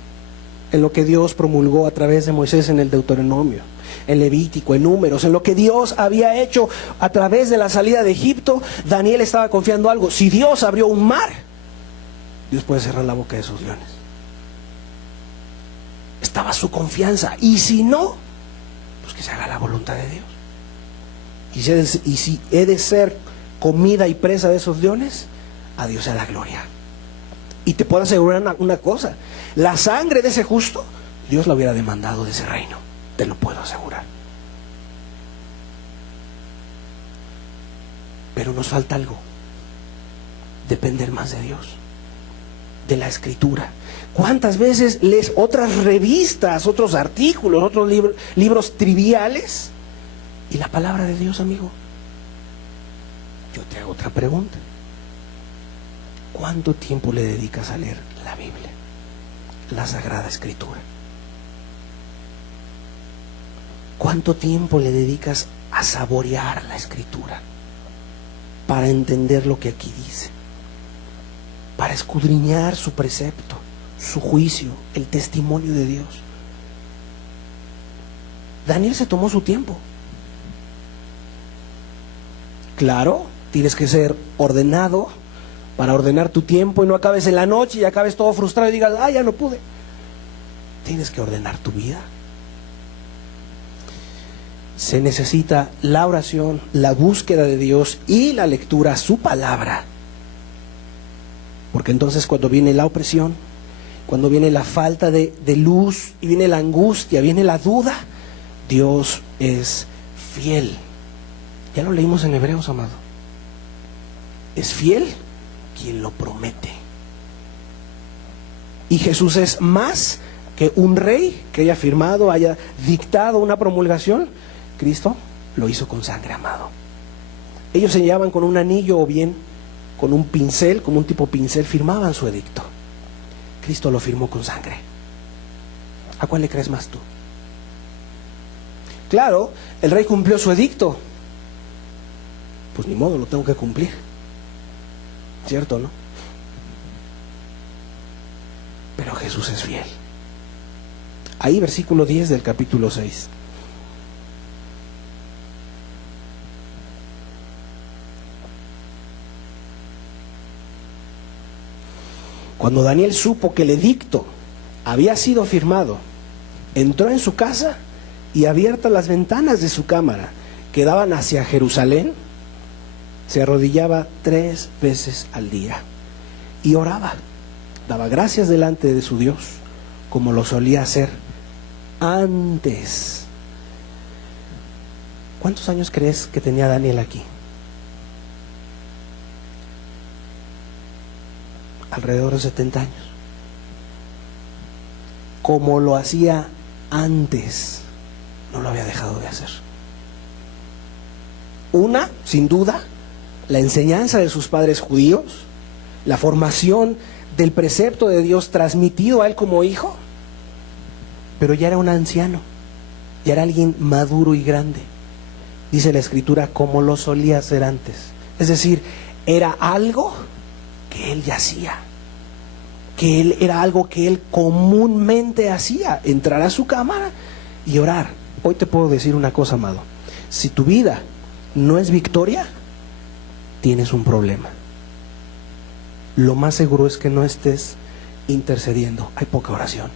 en lo que Dios promulgó a través de Moisés en el Deuteronomio, en Levítico, en Números, en lo que Dios había hecho a través de la salida de Egipto. Daniel estaba confiando algo: si Dios abrió un mar, Dios puede cerrar la boca de esos leones. Estaba su confianza. Y si no, pues que se haga la voluntad de Dios. Y si he de ser comida y presa de esos leones, a Dios sea la gloria. Y te puedo asegurar una cosa: la sangre de ese justo, Dios la hubiera demandado de ese reino. Te lo puedo asegurar. Pero nos falta algo: depender más de Dios, de la Escritura. ¿Cuántas veces lees otras revistas, otros artículos, otros libros triviales, y la palabra de Dios, amigo? Yo te hago otra pregunta: ¿cuánto tiempo le dedicas a leer la Biblia, la Sagrada Escritura? ¿Cuánto tiempo le dedicas a saborear la Escritura para entender lo que aquí dice, para escudriñar su precepto, su juicio, el testimonio de Dios? Daniel se tomó su tiempo. Claro, tienes que ser ordenado para ordenar tu tiempo y no acabes en la noche y acabes todo frustrado y digas, ya no pude. Tienes que ordenar tu vida. Se necesita la oración, la búsqueda de Dios y la lectura, su palabra. Porque entonces, cuando viene la opresión, cuando viene la falta de luz y viene la angustia, viene la duda, Dios es fiel. Ya lo leímos en Hebreos, amado. Es fiel quien lo promete. Y Jesús es más que un rey que haya firmado, haya dictado una promulgación. Cristo lo hizo con sangre, amado. Ellos sellaban con un anillo o bien con un pincel, como un tipo pincel, firmaban su edicto. Cristo lo firmó con sangre. ¿A cuál le crees más tú? Claro, el rey cumplió su edicto. Pues ni modo, lo tengo que cumplir. ¿Cierto, no? pero Jesús es fiel. Ahí versículo 10 del capítulo 6. Cuando Daniel supo que el edicto había sido firmado, entró en su casa y, abiertas las ventanas de su cámara que daban hacia Jerusalén, se arrodillaba 3 veces al día y oraba, daba gracias delante de su Dios, como lo solía hacer antes. ¿Cuántos años crees que tenía Daniel aquí? Alrededor de 70 años. Como lo hacía antes, no lo había dejado de hacer. Una, sin duda, la enseñanza de sus padres judíos, la formación del precepto de Dios transmitido a él como hijo, pero ya era un anciano, ya era alguien maduro y grande. Dice la Escritura, como lo solía hacer antes. Es decir, era algo que él ya hacía, que él era algo que él comúnmente hacía, entrar a su cámara y orar. Hoy te puedo decir una cosa, amado: si tu vida no es victoria, tienes un problema. Lo más seguro es que no estés intercediendo, hay poca oración.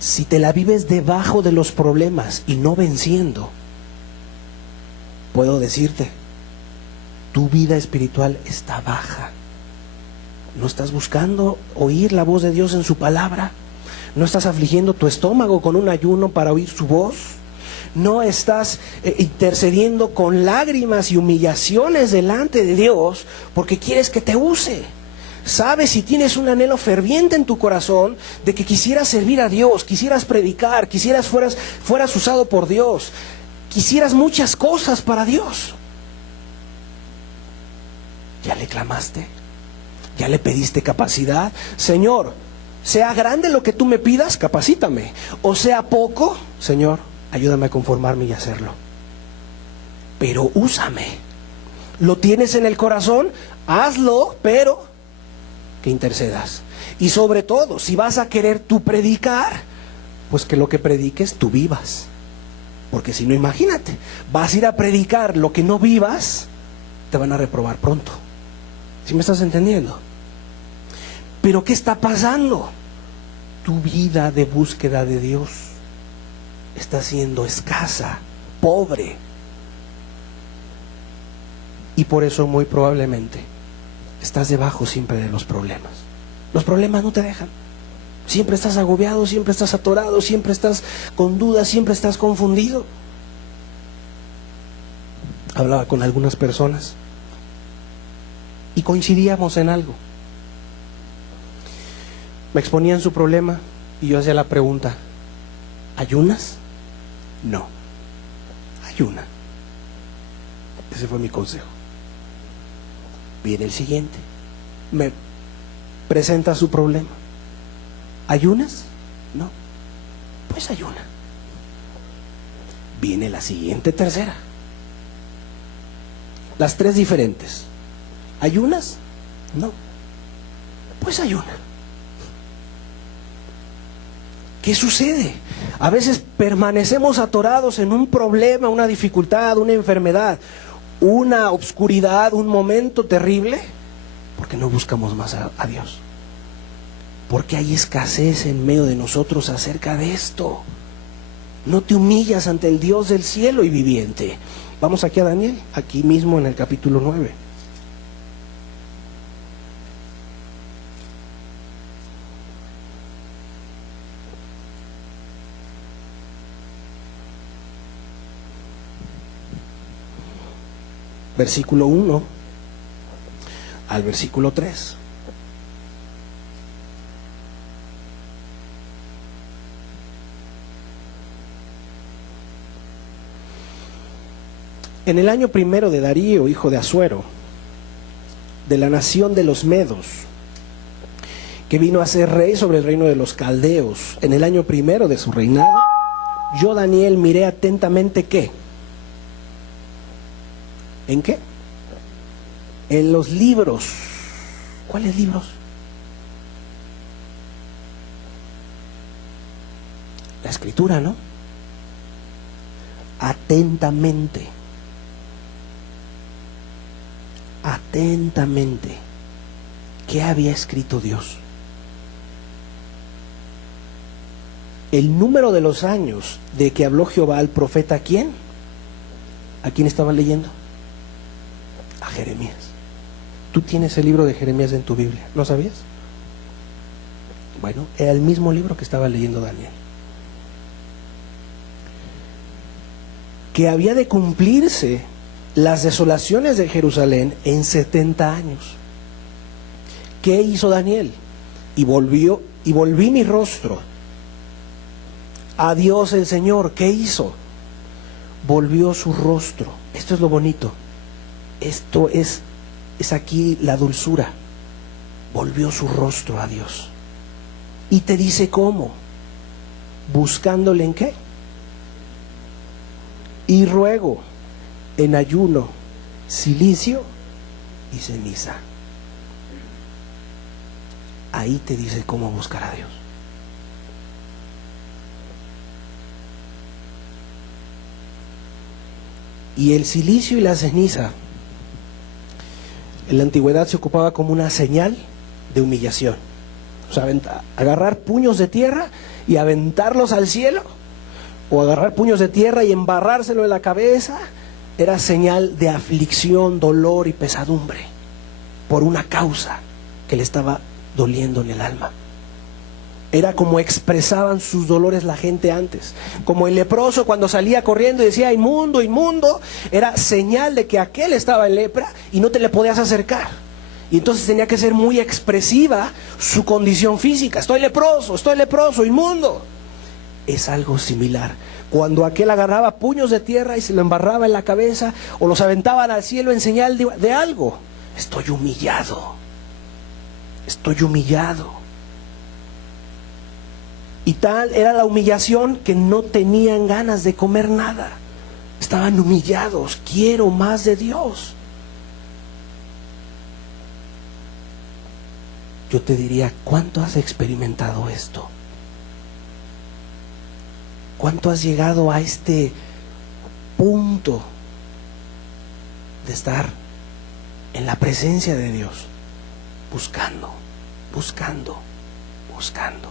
Si te la vives debajo de los problemas y no venciendo, puedo decirte, tu vida espiritual está baja. No estás buscando oír la voz de Dios en su palabra. No estás afligiendo tu estómago con un ayuno para oír su voz. No estás intercediendo con lágrimas y humillaciones delante de Dios porque quieres que te use. Sabes, y tienes un anhelo ferviente en tu corazón de que quisieras servir a Dios, quisieras predicar, fueras usado por Dios, quisieras muchas cosas para Dios. ¿Ya le clamaste? ¿Ya le pediste capacidad? Señor, sea grande lo que tú me pidas, capacítame. O sea poco, Señor, ayúdame a conformarme y hacerlo. Pero úsame. ¿Lo tienes en el corazón? Hazlo, pero que intercedas. Y sobre todo, si vas a querer tú predicar, pues que lo que prediques tú vivas. Porque si no, imagínate, vas a ir a predicar lo que no vivas, te van a reprobar pronto. ¿Sí me estás entendiendo? Pero ¿qué está pasando? Tu vida de búsqueda de Dios está siendo escasa, pobre. Y por eso muy probablemente estás debajo siempre de los problemas. Los problemas no te dejan. Siempre estás agobiado, siempre estás atorado, siempre estás con dudas, siempre estás confundido. Hablaba con algunas personas y coincidíamos en algo. Me exponían su problema y yo hacía la pregunta: ¿ayunas? No. Ayuna. Ese fue mi consejo. Viene el siguiente. Me presenta su problema. ¿Ayunas? No. Pues ayuna. Viene la siguiente, tercera. Las 3 diferentes. ¿Ayunas? No. Pues ayuna. ¿Qué sucede? A veces permanecemos atorados en un problema, una dificultad, una enfermedad, una obscuridad, un momento terrible, porque no buscamos más a Dios. Porque hay escasez en medio de nosotros acerca de esto. No te humillas ante el Dios del cielo y viviente. Vamos aquí a Daniel, aquí mismo en el capítulo 9. Versículo 1 al versículo 3. En el año primero de Darío, hijo de Asuero, de la nación de los Medos, que vino a ser rey sobre el reino de los caldeos, en el año primero de su reinado, yo, Daniel, miré atentamente ¿qué? ¿En qué? En los libros. ¿Cuáles libros? escritura, ¿no? Atentamente. Atentamente. ¿Qué había escrito Dios? El número de los años de que habló Jehová al profeta, ¿a quién? ¿A quién estaban leyendo? A Jeremías. Tú tienes el libro de Jeremías en tu Biblia, ¿no sabías? Bueno, era el mismo libro que estaba leyendo Daniel. Que había de cumplirse las desolaciones de Jerusalén en 70 años. ¿Qué hizo Daniel? Y volví mi rostro a Dios el Señor. ¿Qué hizo? Volvió su rostro. Esto es lo bonito. Esto es aquí la dulzura. Volvió su rostro a Dios. Y te dice cómo. Buscándole en qué. Y ruego en ayuno, cilicio y ceniza. Ahí te dice cómo buscar a Dios. Y el cilicio y la ceniza, en la antigüedad se ocupaba como una señal de humillación. O sea, agarrar puños de tierra y aventarlos al cielo, o agarrar puños de tierra y embarrárselo en la cabeza, era señal de aflicción, dolor y pesadumbre por una causa que le estaba doliendo en el alma. Era como expresaban sus dolores la gente antes. Como el leproso cuando salía corriendo y decía inmundo, inmundo, era señal de que aquel estaba en lepra y no te le podías acercar. Y entonces tenía que ser muy expresiva su condición física. Estoy leproso, inmundo. Es algo similar. Cuando aquel agarraba puños de tierra y se lo embarraba en la cabeza o los aventaban al cielo en señal de algo. Estoy humillado. Estoy humillado. Y tal era la humillación que no tenían ganas de comer nada. Estaban humillados. Quiero más de Dios. Yo te diría, ¿cuánto has experimentado esto? ¿Cuánto has llegado a este punto de estar en la presencia de Dios? Buscando, buscando, buscando.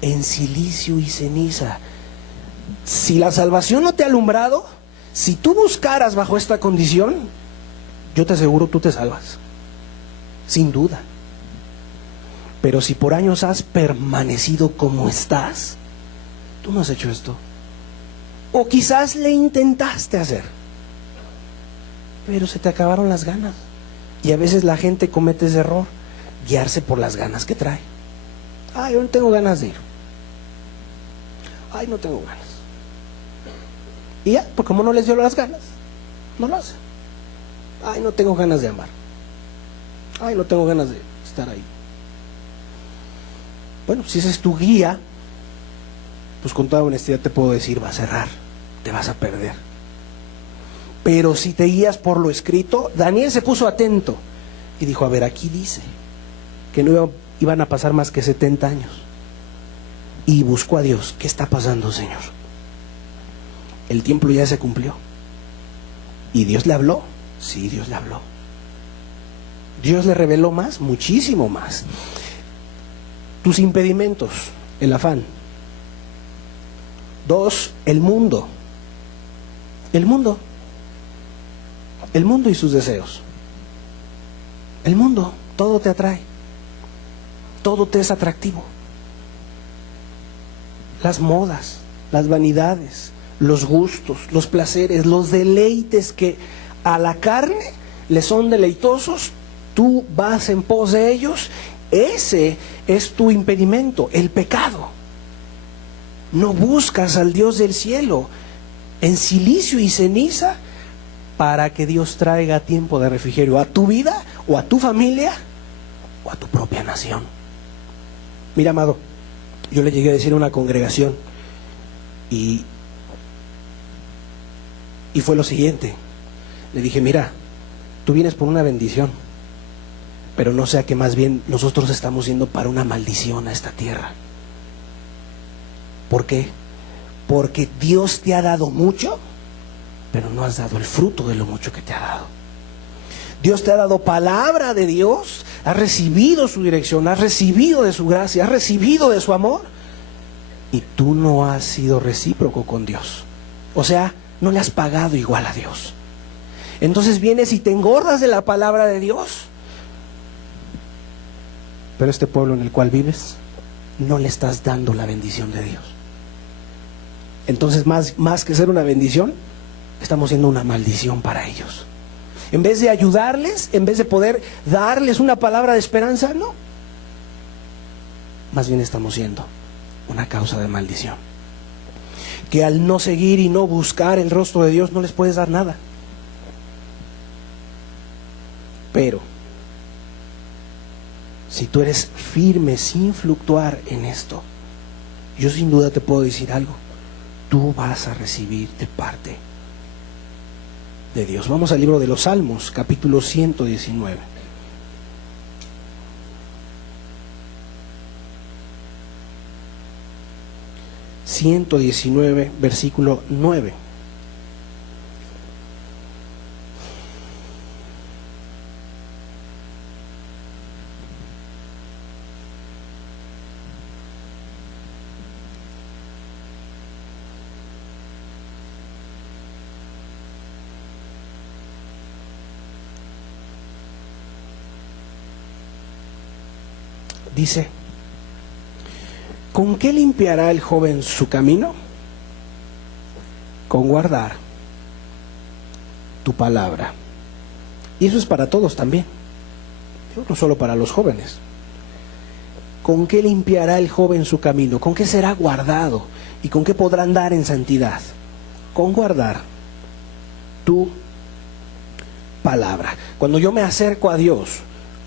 En cilicio y ceniza. Si la salvación no te ha alumbrado, si tú buscaras bajo esta condición, yo te aseguro tú te salvas, sin duda. Pero si por años has permanecido como estás, tú no has hecho esto. O quizás le intentaste hacer, pero se te acabaron las ganas. Y a veces la gente comete ese error, guiarse por las ganas que trae. Ay, yo no tengo ganas de ir. Ay, no tengo ganas. Y ya, porque como no les dio las ganas, no lo hacen. Ay, no tengo ganas de amar. Ay, no tengo ganas de estar ahí. Bueno, si esa es tu guía, pues con toda honestidad te puedo decir, va a cerrar, te vas a perder. Pero si te guías por lo escrito, Daniel se puso atento y dijo, a ver, aquí dice que no iban a pasar más que 70 años. Y buscó a Dios. ¿Qué está pasando, Señor? El tiempo ya se cumplió. ¿Y Dios le habló? Sí, Dios le habló. ¿Dios le reveló más? Muchísimo más. Tus impedimentos, el afán. 2, el mundo. El mundo. El mundo y sus deseos. El mundo, todo te atrae. Todo te es atractivo. Las modas, las vanidades, los gustos, los placeres, los deleites que a la carne le son deleitosos, tú vas en pos de ellos. Ese es tu impedimento, el pecado. No buscas al Dios del cielo en cilicio y ceniza para que Dios traiga tiempo de refrigerio a tu vida o a tu familia o a tu propia nación. Mira, amado, yo le llegué a decir a una congregación y fue lo siguiente. Le dije, mira, tú vienes por una bendición, pero no sea que más bien nosotros estamos yendo para una maldición a esta tierra. ¿Por qué? porque Dios te ha dado mucho, pero no has dado el fruto de lo mucho que te ha dado. Dios te ha dado palabra de Dios, has recibido su dirección, has recibido de su gracia, has recibido de su amor, y tú no has sido recíproco con Dios. O sea, no le has pagado igual a Dios. Entonces vienes y te engordas de la palabra de Dios, pero este pueblo en el cual vives, no le estás dando la bendición de Dios. Entonces más que ser una bendición, estamos siendo una maldición para ellos. En vez de ayudarles, en vez de poder darles una palabra de esperanza, no. Más bien estamos siendo una causa de maldición. Que al no seguir y no buscar el rostro de Dios, no les puedes dar nada. Pero si tú eres firme sin fluctuar en esto, yo sin duda te puedo decir algo: tú vas a recibir de parte de Dios. Vamos al libro de los Salmos, capítulo 119. Versículo 9. Dice: ¿con qué limpiará el joven su camino? Con guardar tu palabra. Y eso es para todos también, no solo para los jóvenes. ¿Con qué limpiará el joven su camino? ¿Con qué será guardado? ¿Y con qué podrá andar en santidad? Con guardar tu palabra. Cuando yo me acerco a Dios,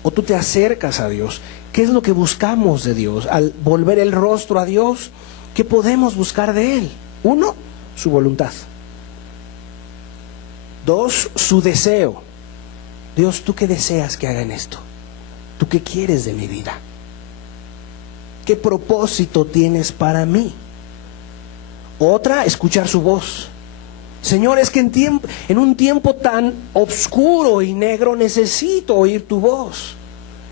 o tú te acercas a Dios, ¿qué es lo que buscamos de Dios? Al volver el rostro a Dios, ¿qué podemos buscar de Él? 1, su voluntad. 2, su deseo. Dios, ¿tú qué deseas que haga en esto? ¿Tú qué quieres de mi vida? ¿Qué propósito tienes para mí? Otra, escuchar su voz. Señor, es que en un tiempo tan oscuro y negro necesito oír tu voz.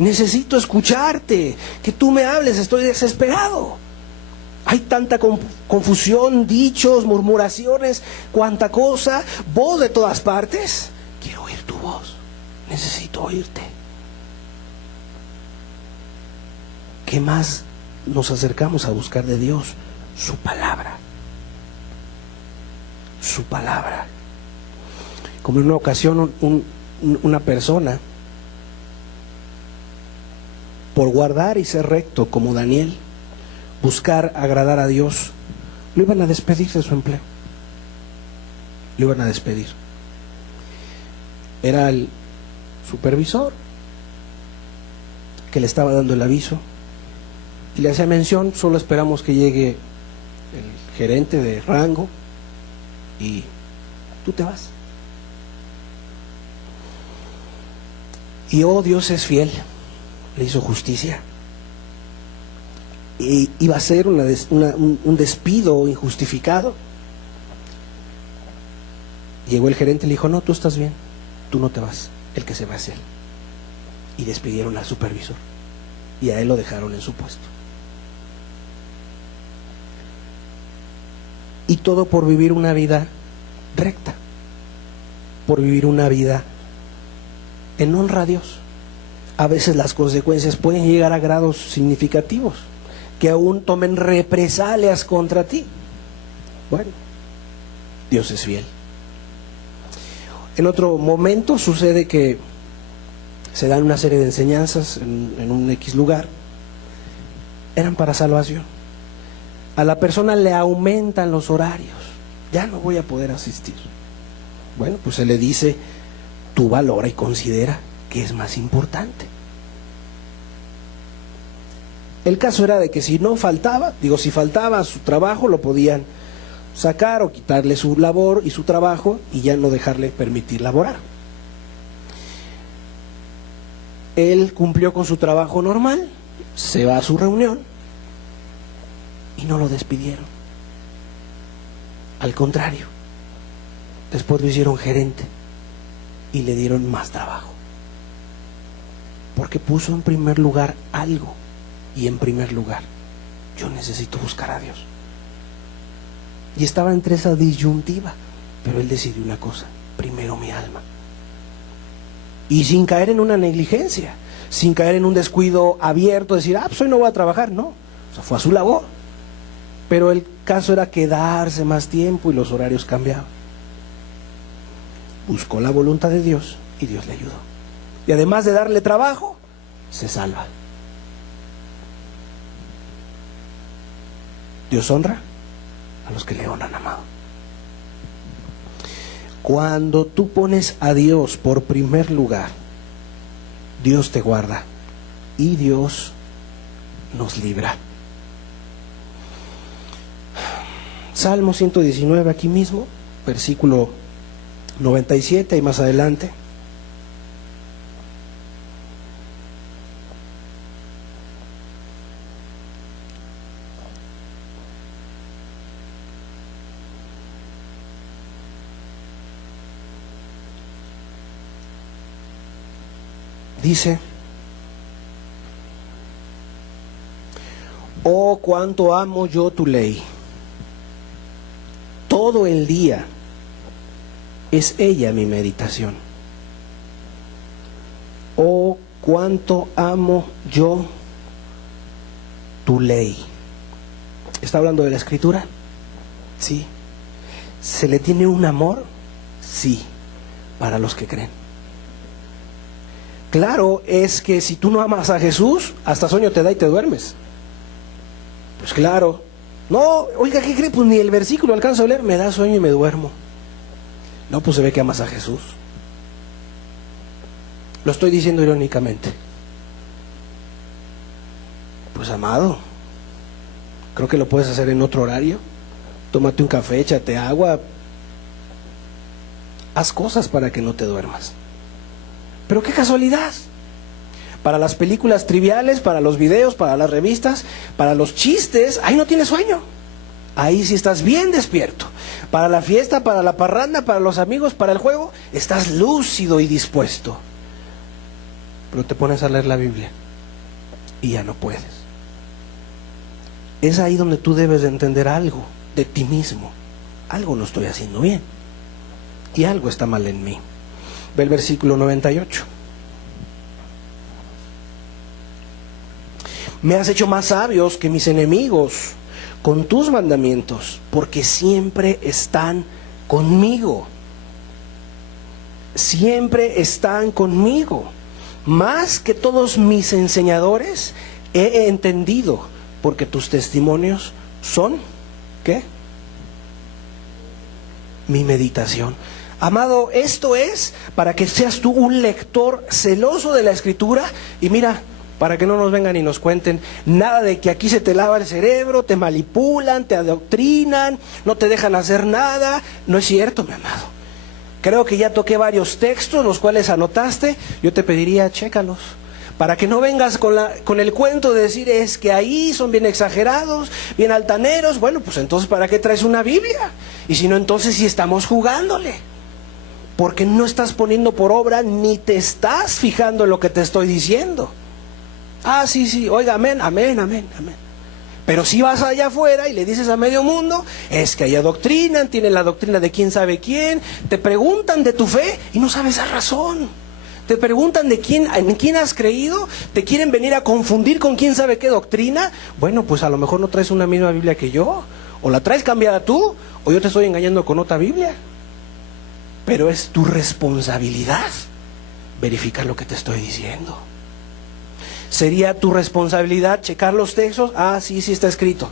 Necesito escucharte, que tú me hables, estoy desesperado. Hay tanta confusión, dichos, murmuraciones, cuánta cosa, voz de todas partes. Quiero oír tu voz, necesito oírte. ¿Qué más nos acercamos a buscar de Dios? Su palabra. Su palabra. Como en una ocasión una persona, por guardar y ser recto como Daniel, buscar agradar a Dios, lo iban a despedir de su empleo. Lo iban a despedir. Era el supervisor que le estaba dando el aviso y le hacía mención: solo esperamos que llegue el gerente de rango y tú te vas. Y Dios es fiel, le hizo justicia. Y iba a ser un despido injustificado. Llegó el gerente y le dijo: no, tú estás bien, tú no te vas, el que se va es él. Y despidieron al supervisor y a él lo dejaron en su puesto. Y todo por vivir una vida recta, por vivir una vida en honra a Dios. A veces las consecuencias pueden llegar a grados significativos, que aún tomen represalias contra ti. Bueno, Dios es fiel. En otro momento sucede que se dan una serie de enseñanzas en un X lugar, eran para salvación. A la persona le aumentan los horarios, ya no voy a poder asistir. Bueno, pues se le dice: tú valora y considera qué es más importante. El caso era de que si faltaba a su trabajo, lo podían sacar o quitarle su labor y su trabajo y ya no dejarle permitir laborar. Él cumplió con su trabajo normal, se va a su reunión y no lo despidieron. Al contrario, después lo hicieron gerente y le dieron más trabajo. Porque puso en primer lugar algo. Y en primer lugar, yo necesito buscar a Dios. Y estaba entre esa disyuntiva, pero él decidió una cosa: primero mi alma. Y sin caer en una negligencia, sin caer en un descuido abierto, decir, pues hoy no voy a trabajar, no. O sea, fue a su labor. Pero el caso era quedarse más tiempo y los horarios cambiaban. Buscó la voluntad de Dios y Dios le ayudó. Y además de darle trabajo, se salva. Dios honra a los que le honran, amado. Cuando tú pones a Dios por primer lugar, Dios te guarda y Dios nos libra. Salmo 119, aquí mismo, versículo 97 y más adelante. Dice: oh, cuánto amo yo tu ley. Todo el día es ella mi meditación. Oh, cuánto amo yo tu ley. ¿Está hablando de la Escritura? Sí. ¿Se le tiene un amor? Sí, para los que creen. Claro, es que si tú no amas a Jesús, hasta sueño te da y te duermes. Pues claro. No, oiga, ¿qué cree? Pues ni el versículo alcanzo a leer, me da sueño y me duermo. No, pues se ve que amas a Jesús. Lo estoy diciendo irónicamente. Pues amado, creo que lo puedes hacer en otro horario. Tómate un café, échate agua. Haz cosas para que no te duermas. Pero qué casualidad. Para las películas triviales, para los videos, para las revistas, para los chistes, ahí no tienes sueño. Ahí sí estás bien despierto. Para la fiesta, para la parranda, para los amigos, para el juego, estás lúcido y dispuesto. Pero te pones a leer la Biblia y ya no puedes. Es ahí donde tú debes de entender algo de ti mismo. Algo no estoy haciendo bien y algo está mal en mí. Ve el versículo 98. Me has hecho más sabios que mis enemigos con tus mandamientos, porque siempre están conmigo. Siempre están conmigo. Más que todos mis enseñadores he entendido, porque tus testimonios son, ¿qué? Mi meditación. Amado, esto es para que seas tú un lector celoso de la Escritura. Y mira, para que no nos vengan y nos cuenten nada de que aquí se te lava el cerebro, te manipulan, te adoctrinan, no te dejan hacer nada. No es cierto, mi amado. Creo que ya toqué varios textos, los cuales anotaste. Yo te pediría, chécalos, para que no vengas con el cuento de decir, es que ahí son bien exagerados, bien altaneros. Bueno, pues entonces, ¿para qué traes una Biblia? Y si no, entonces sí estamos jugándole. Porque no estás poniendo por obra, ni te estás fijando en lo que te estoy diciendo. Ah, sí, oiga, amén. Pero si vas allá afuera y le dices a medio mundo, es que allá adoctrinan, tienen la doctrina de quién sabe quién, te preguntan de tu fe y no sabes la razón. Te preguntan en quién has creído, te quieren venir a confundir con quién sabe qué doctrina. Bueno, pues a lo mejor no traes una misma Biblia que yo, o la traes cambiada tú, o yo te estoy engañando con otra Biblia. Pero es tu responsabilidad verificar lo que te estoy diciendo. ¿Sería tu responsabilidad checar los textos? Ah, sí está escrito.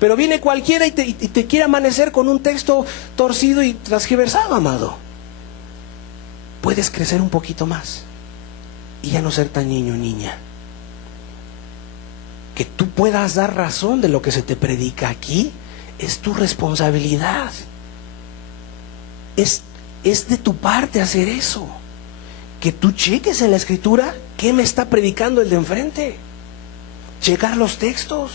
Pero viene cualquiera y te quiere amanecer con un texto torcido y transgiversado, amado. Puedes crecer un poquito más y ya no ser tan niño o niña. Que tú puedas dar razón de lo que se te predica aquí es tu responsabilidad. Es de tu parte hacer eso. Que tú cheques en la Escritura qué me está predicando el de enfrente. Checar los textos.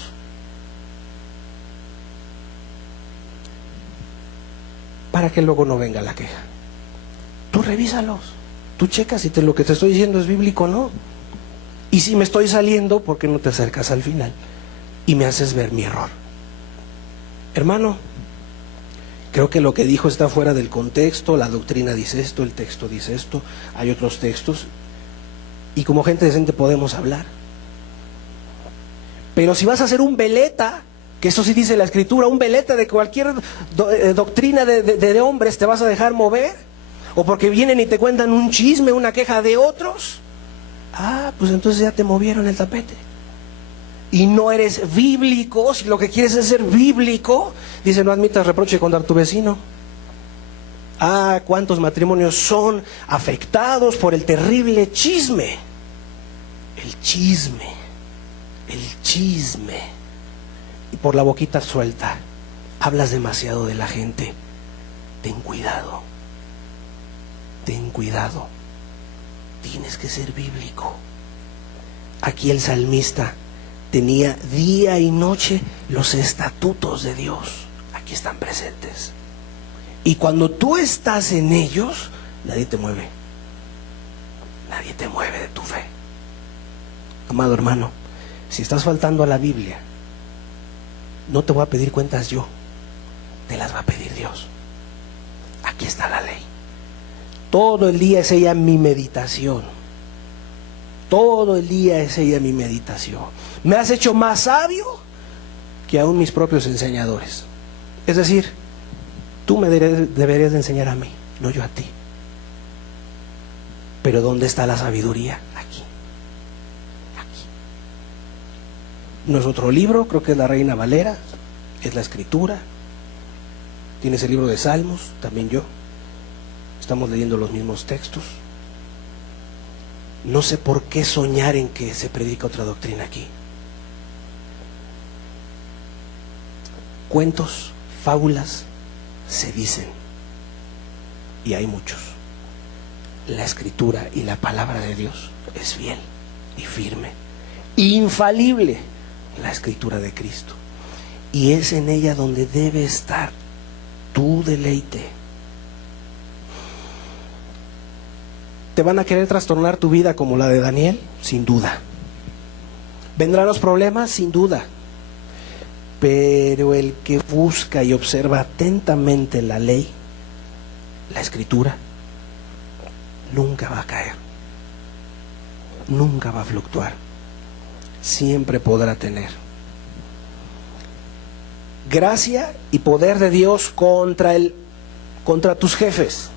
para que luego no venga la queja. Tú revísalos, tú checas si lo que te estoy diciendo es bíblico o no. Y si me estoy saliendo, ¿por qué no te acercas al final y me haces ver mi error? Hermano, creo que lo que dijo está fuera del contexto. La doctrina dice esto, el texto dice esto, hay otros textos, y como gente decente podemos hablar. Pero si vas a hacer un veleta, que eso sí dice la Escritura, un veleta de cualquier doctrina de hombres, ¿te vas a dejar mover? ¿O porque vienen y te cuentan un chisme, una queja de otros? Pues entonces ya te movieron el tapete. Y no eres bíblico. Si lo que quieres es ser bíblico, dice: no admitas reproche contra tu vecino. ¿Cuántos matrimonios son afectados por el terrible chisme? El chisme. Y por la boquita suelta hablas demasiado de la gente. Ten cuidado. Tienes que ser bíblico. Aquí el salmista tenía día y noche los estatutos de Dios. Aquí están presentes. Y cuando tú estás en ellos, nadie te mueve. Nadie te mueve de tu fe. Amado hermano, si estás faltando a la Biblia, no te voy a pedir cuentas yo, te las va a pedir Dios. Aquí está la ley. Todo el día es ella mi meditación. Me has hecho más sabio que aún mis propios enseñadores. Es decir, tú me deberías de enseñar a mí, no yo a ti. Pero ¿dónde está la sabiduría? Aquí. No es otro libro, creo que es la Reina Valera, es la Escritura. Tienes el libro de Salmos, también yo. Estamos leyendo los mismos textos. No sé por qué soñar en que se predica otra doctrina aquí. Cuentos, fábulas, se dicen. Y hay muchos. La Escritura y la palabra de Dios es fiel y firme, infalible, la Escritura de Cristo. Y es en ella donde debe estar tu deleite. ¿Te van a querer trastornar tu vida como la de Daniel? Sin duda. ¿Vendrán los problemas? Sin duda. Pero el que busca y observa atentamente la ley, la Escritura, nunca va a caer. Nunca va a fluctuar. Siempre podrá tener gracia y poder de Dios contra tus jefes,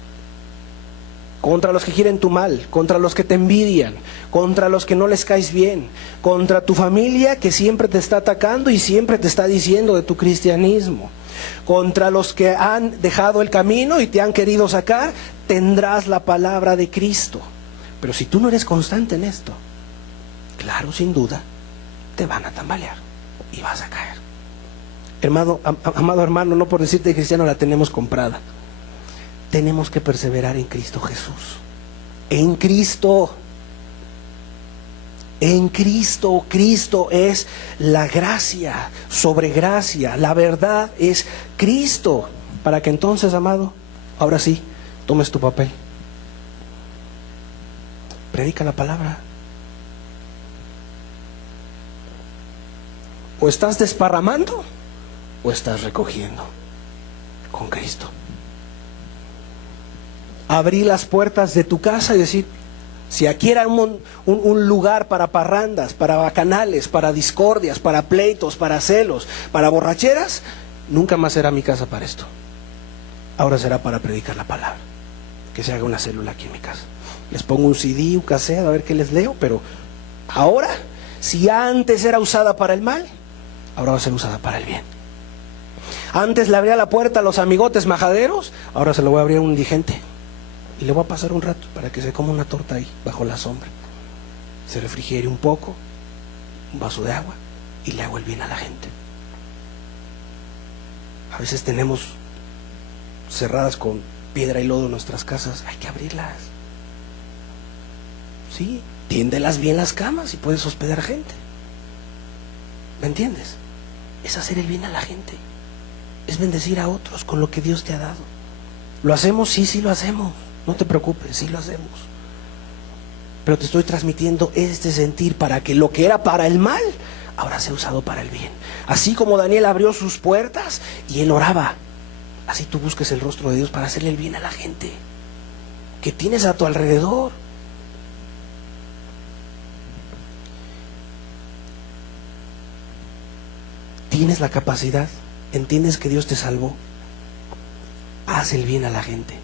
contra los que quieren tu mal, contra los que te envidian, contra los que no les caes bien, contra tu familia que siempre te está atacando y siempre te está diciendo de tu cristianismo, contra los que han dejado el camino y te han querido sacar. Tendrás la palabra de Cristo. Pero si tú no eres constante en esto, claro, sin duda, te van a tambalear y vas a caer. Amado hermano, no por decirte cristiano la tenemos comprada. Tenemos que perseverar en Cristo Jesús. En Cristo. Cristo es la gracia sobre gracia. La verdad es Cristo. Para que entonces, amado, ahora sí, tomes tu papel. Predica la palabra. O estás desparramando o estás recogiendo con Cristo. Abrí las puertas de tu casa y decir: si aquí era un lugar para parrandas, para bacanales, para discordias, para pleitos, para celos, para borracheras, nunca más será mi casa para esto. Ahora será para predicar la palabra. Que se haga una célula aquí en mi casa. Les pongo un CD, un cassette, a ver qué les leo, pero ahora, si antes era usada para el mal, ahora va a ser usada para el bien. Antes le abría la puerta a los amigotes majaderos, ahora se lo voy a abrir a un indigente. Y le voy a pasar un rato para que se coma una torta ahí, bajo la sombra. Se refrigiere un poco, un vaso de agua, y le hago el bien a la gente. A veces tenemos cerradas con piedra y lodo nuestras casas, hay que abrirlas. Sí, tiéndelas bien las camas y puedes hospedar gente. ¿Me entiendes? Es hacer el bien a la gente. Es bendecir a otros con lo que Dios te ha dado. ¿Lo hacemos? Sí lo hacemos. No te preocupes, sí lo hacemos. Pero te estoy transmitiendo este sentir para que lo que era para el mal, ahora sea usado para el bien. Así como Daniel abrió sus puertas y él oraba, así tú busques el rostro de Dios para hacerle el bien a la gente que tienes a tu alrededor. Tienes la capacidad, entiendes que Dios te salvó, haz el bien a la gente,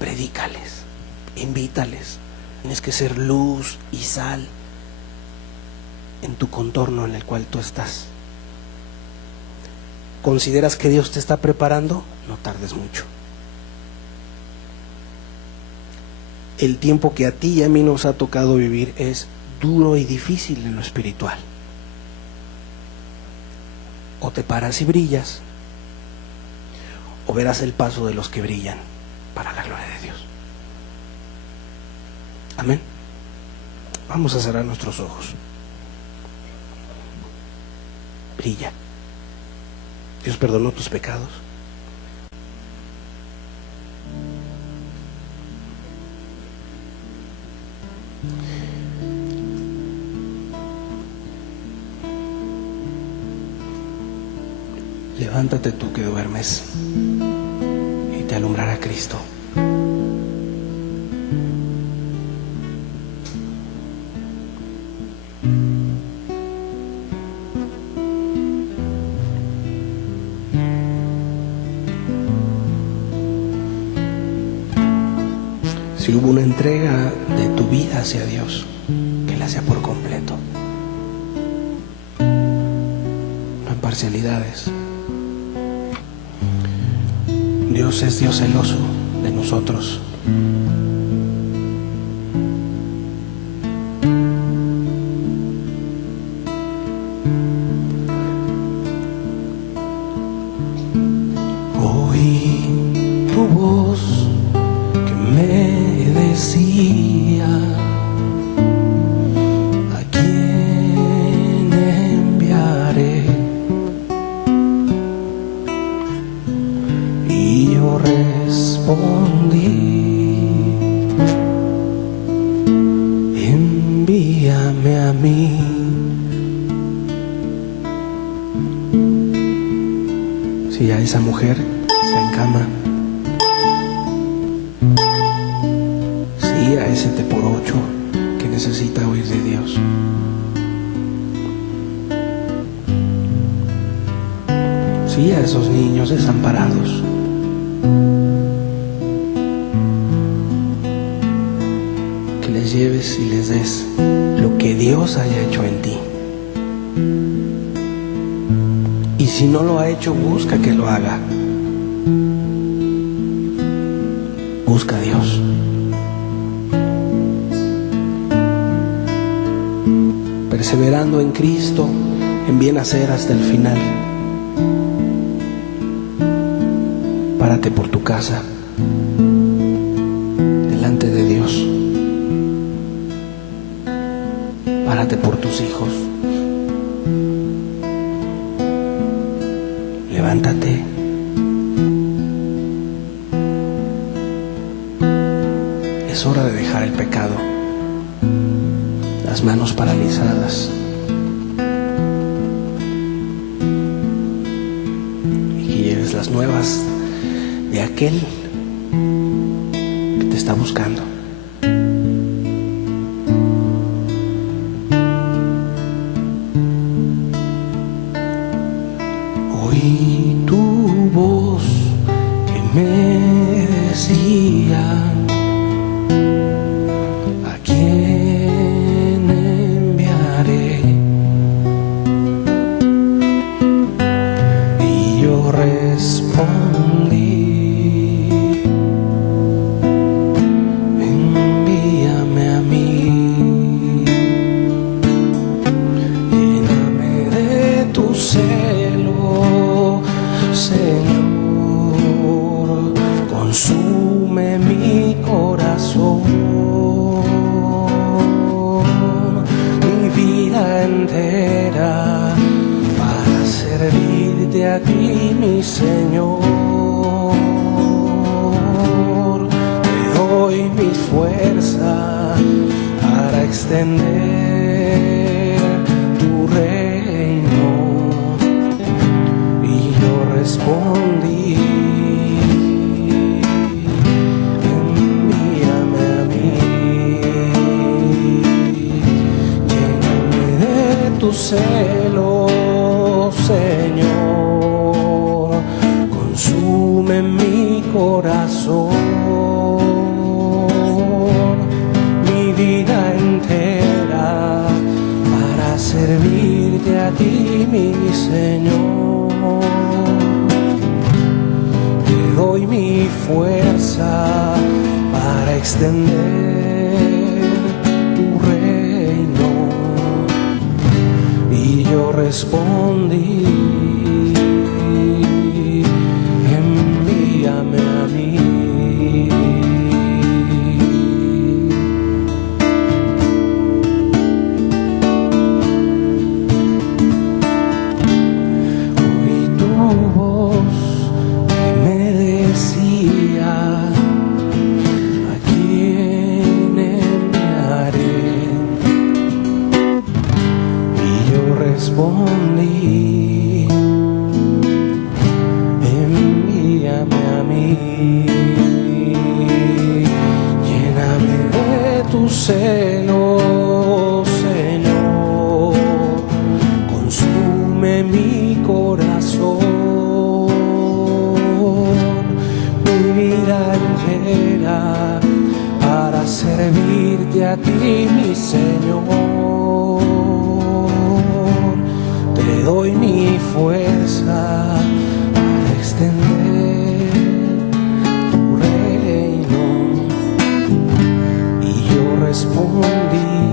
predícales, invítales. Tienes que ser luz y sal en tu contorno en el cual tú estás. ¿Consideras que Dios te está preparando? No tardes mucho. El tiempo que a ti y a mí nos ha tocado vivir es duro y difícil en lo espiritual. O te paras y brillas, o verás el paso de los que brillan para la gloria de Dios. Amén. Vamos a cerrar nuestros ojos. Brilla. Dios perdonó tus pecados. Levántate tú que duermes y te alumbrará Cristo. Si hubo una entrega de tu vida hacia Dios, que la sea por completo, no en parcialidades. Dios es Dios celoso de nosotros. Oí tu voz que me decía: ¿a quién enviaré? Y yo respondí: envíame a mí. Si a esa mujer está en cama, sí a ese T por 8 que necesita oír de Dios, sí a esos niños desamparados, que les lleves y les des lo que Dios haya hecho en ti. Y si no lo ha hecho, busca que lo haga. Busca a Dios. Perseverando en Cristo, en bien hacer hasta el final. Párate por tu casa, delante de Dios. Párate por tus hijos. Levántate. Es hora de dejar el pecado, las manos paralizadas, y que lleves las nuevas de aquel que te está buscando. Oí tu voz que me decía: ¿a quién enviaré? Y yo respondí: envíame a mí. Lléname de tu celo, Señor, consume mi corazón, mi vida entera, para servirte a ti, mi Señor. extender tu reino. Y yo respondí: envíame a mí, lléname de tu celo, Señor, consume mi corazón. Servirte a ti, mi Señor. Te doy mi fuerza para extender tu reino. Y yo respondí: envíame a mí. Respondí: envíame a mí, lléname de tu celo, Señor, consume mi corazón, mi vida entera para servirte a ti, mi Señor. Te doy mi fuerza para extender tu reino. Y yo respondí,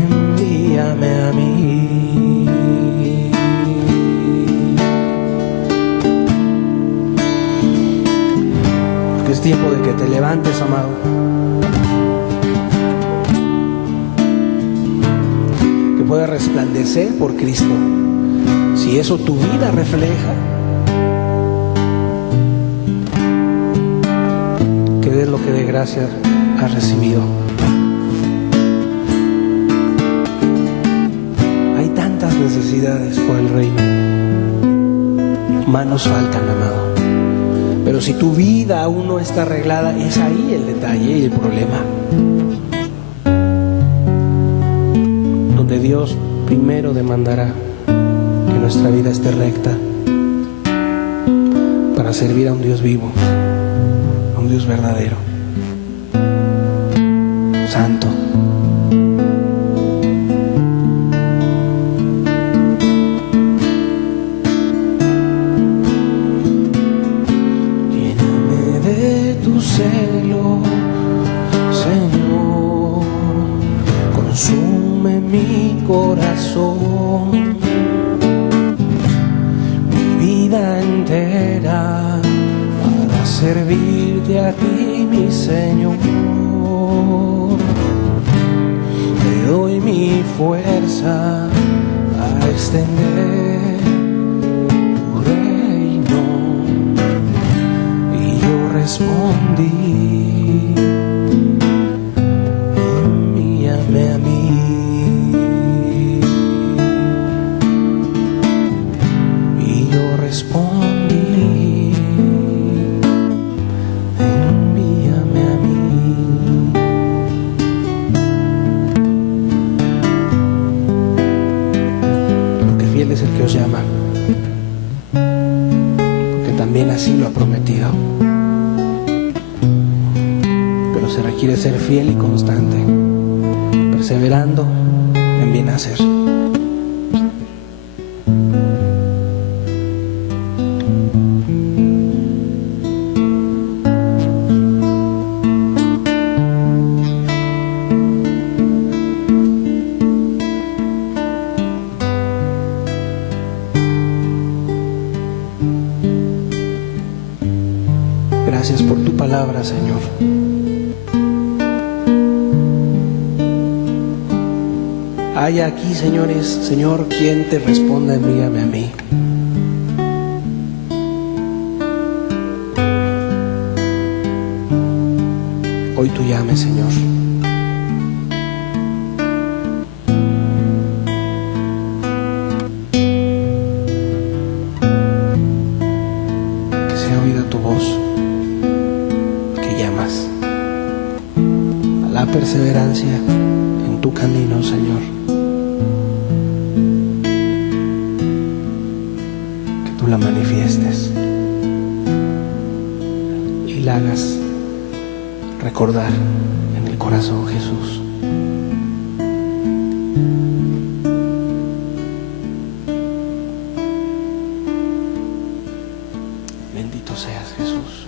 envíame a mí. Porque es tiempo de que te levantes, amado. Puede resplandecer por Cristo. Si eso tu vida refleja, que des lo que de gracia has recibido. Hay tantas necesidades por el reino. Manos faltan, amado. Pero si tu vida aún no está arreglada, es ahí el detalle y el problema. Dios primero demandará que nuestra vida esté recta para servir a un Dios vivo, a un Dios verdadero, santo. Lléname de tu celo, Señor, consume mi corazón, mi vida entera para servirte a ti, mi Señor. Te doy mi fuerza para extender tu reino. Y yo respondí: envíame a mí. Respondí: envíame a mí. Porque fiel es el que os llama, porque también así lo ha prometido. Pero se requiere ser fiel y constante, perseverando en bien hacer. Gracias por tu palabra, Señor. Hay aquí, señores, Señor, quien te responda: envíame a mí. hoy tú llames, Señor. Que sea oída tu voz, que llamas a la perseverancia en tu camino, Señor. Que tú la manifiestes y la hagas recordar en el corazón, Jesús. Bendito seas, Jesús.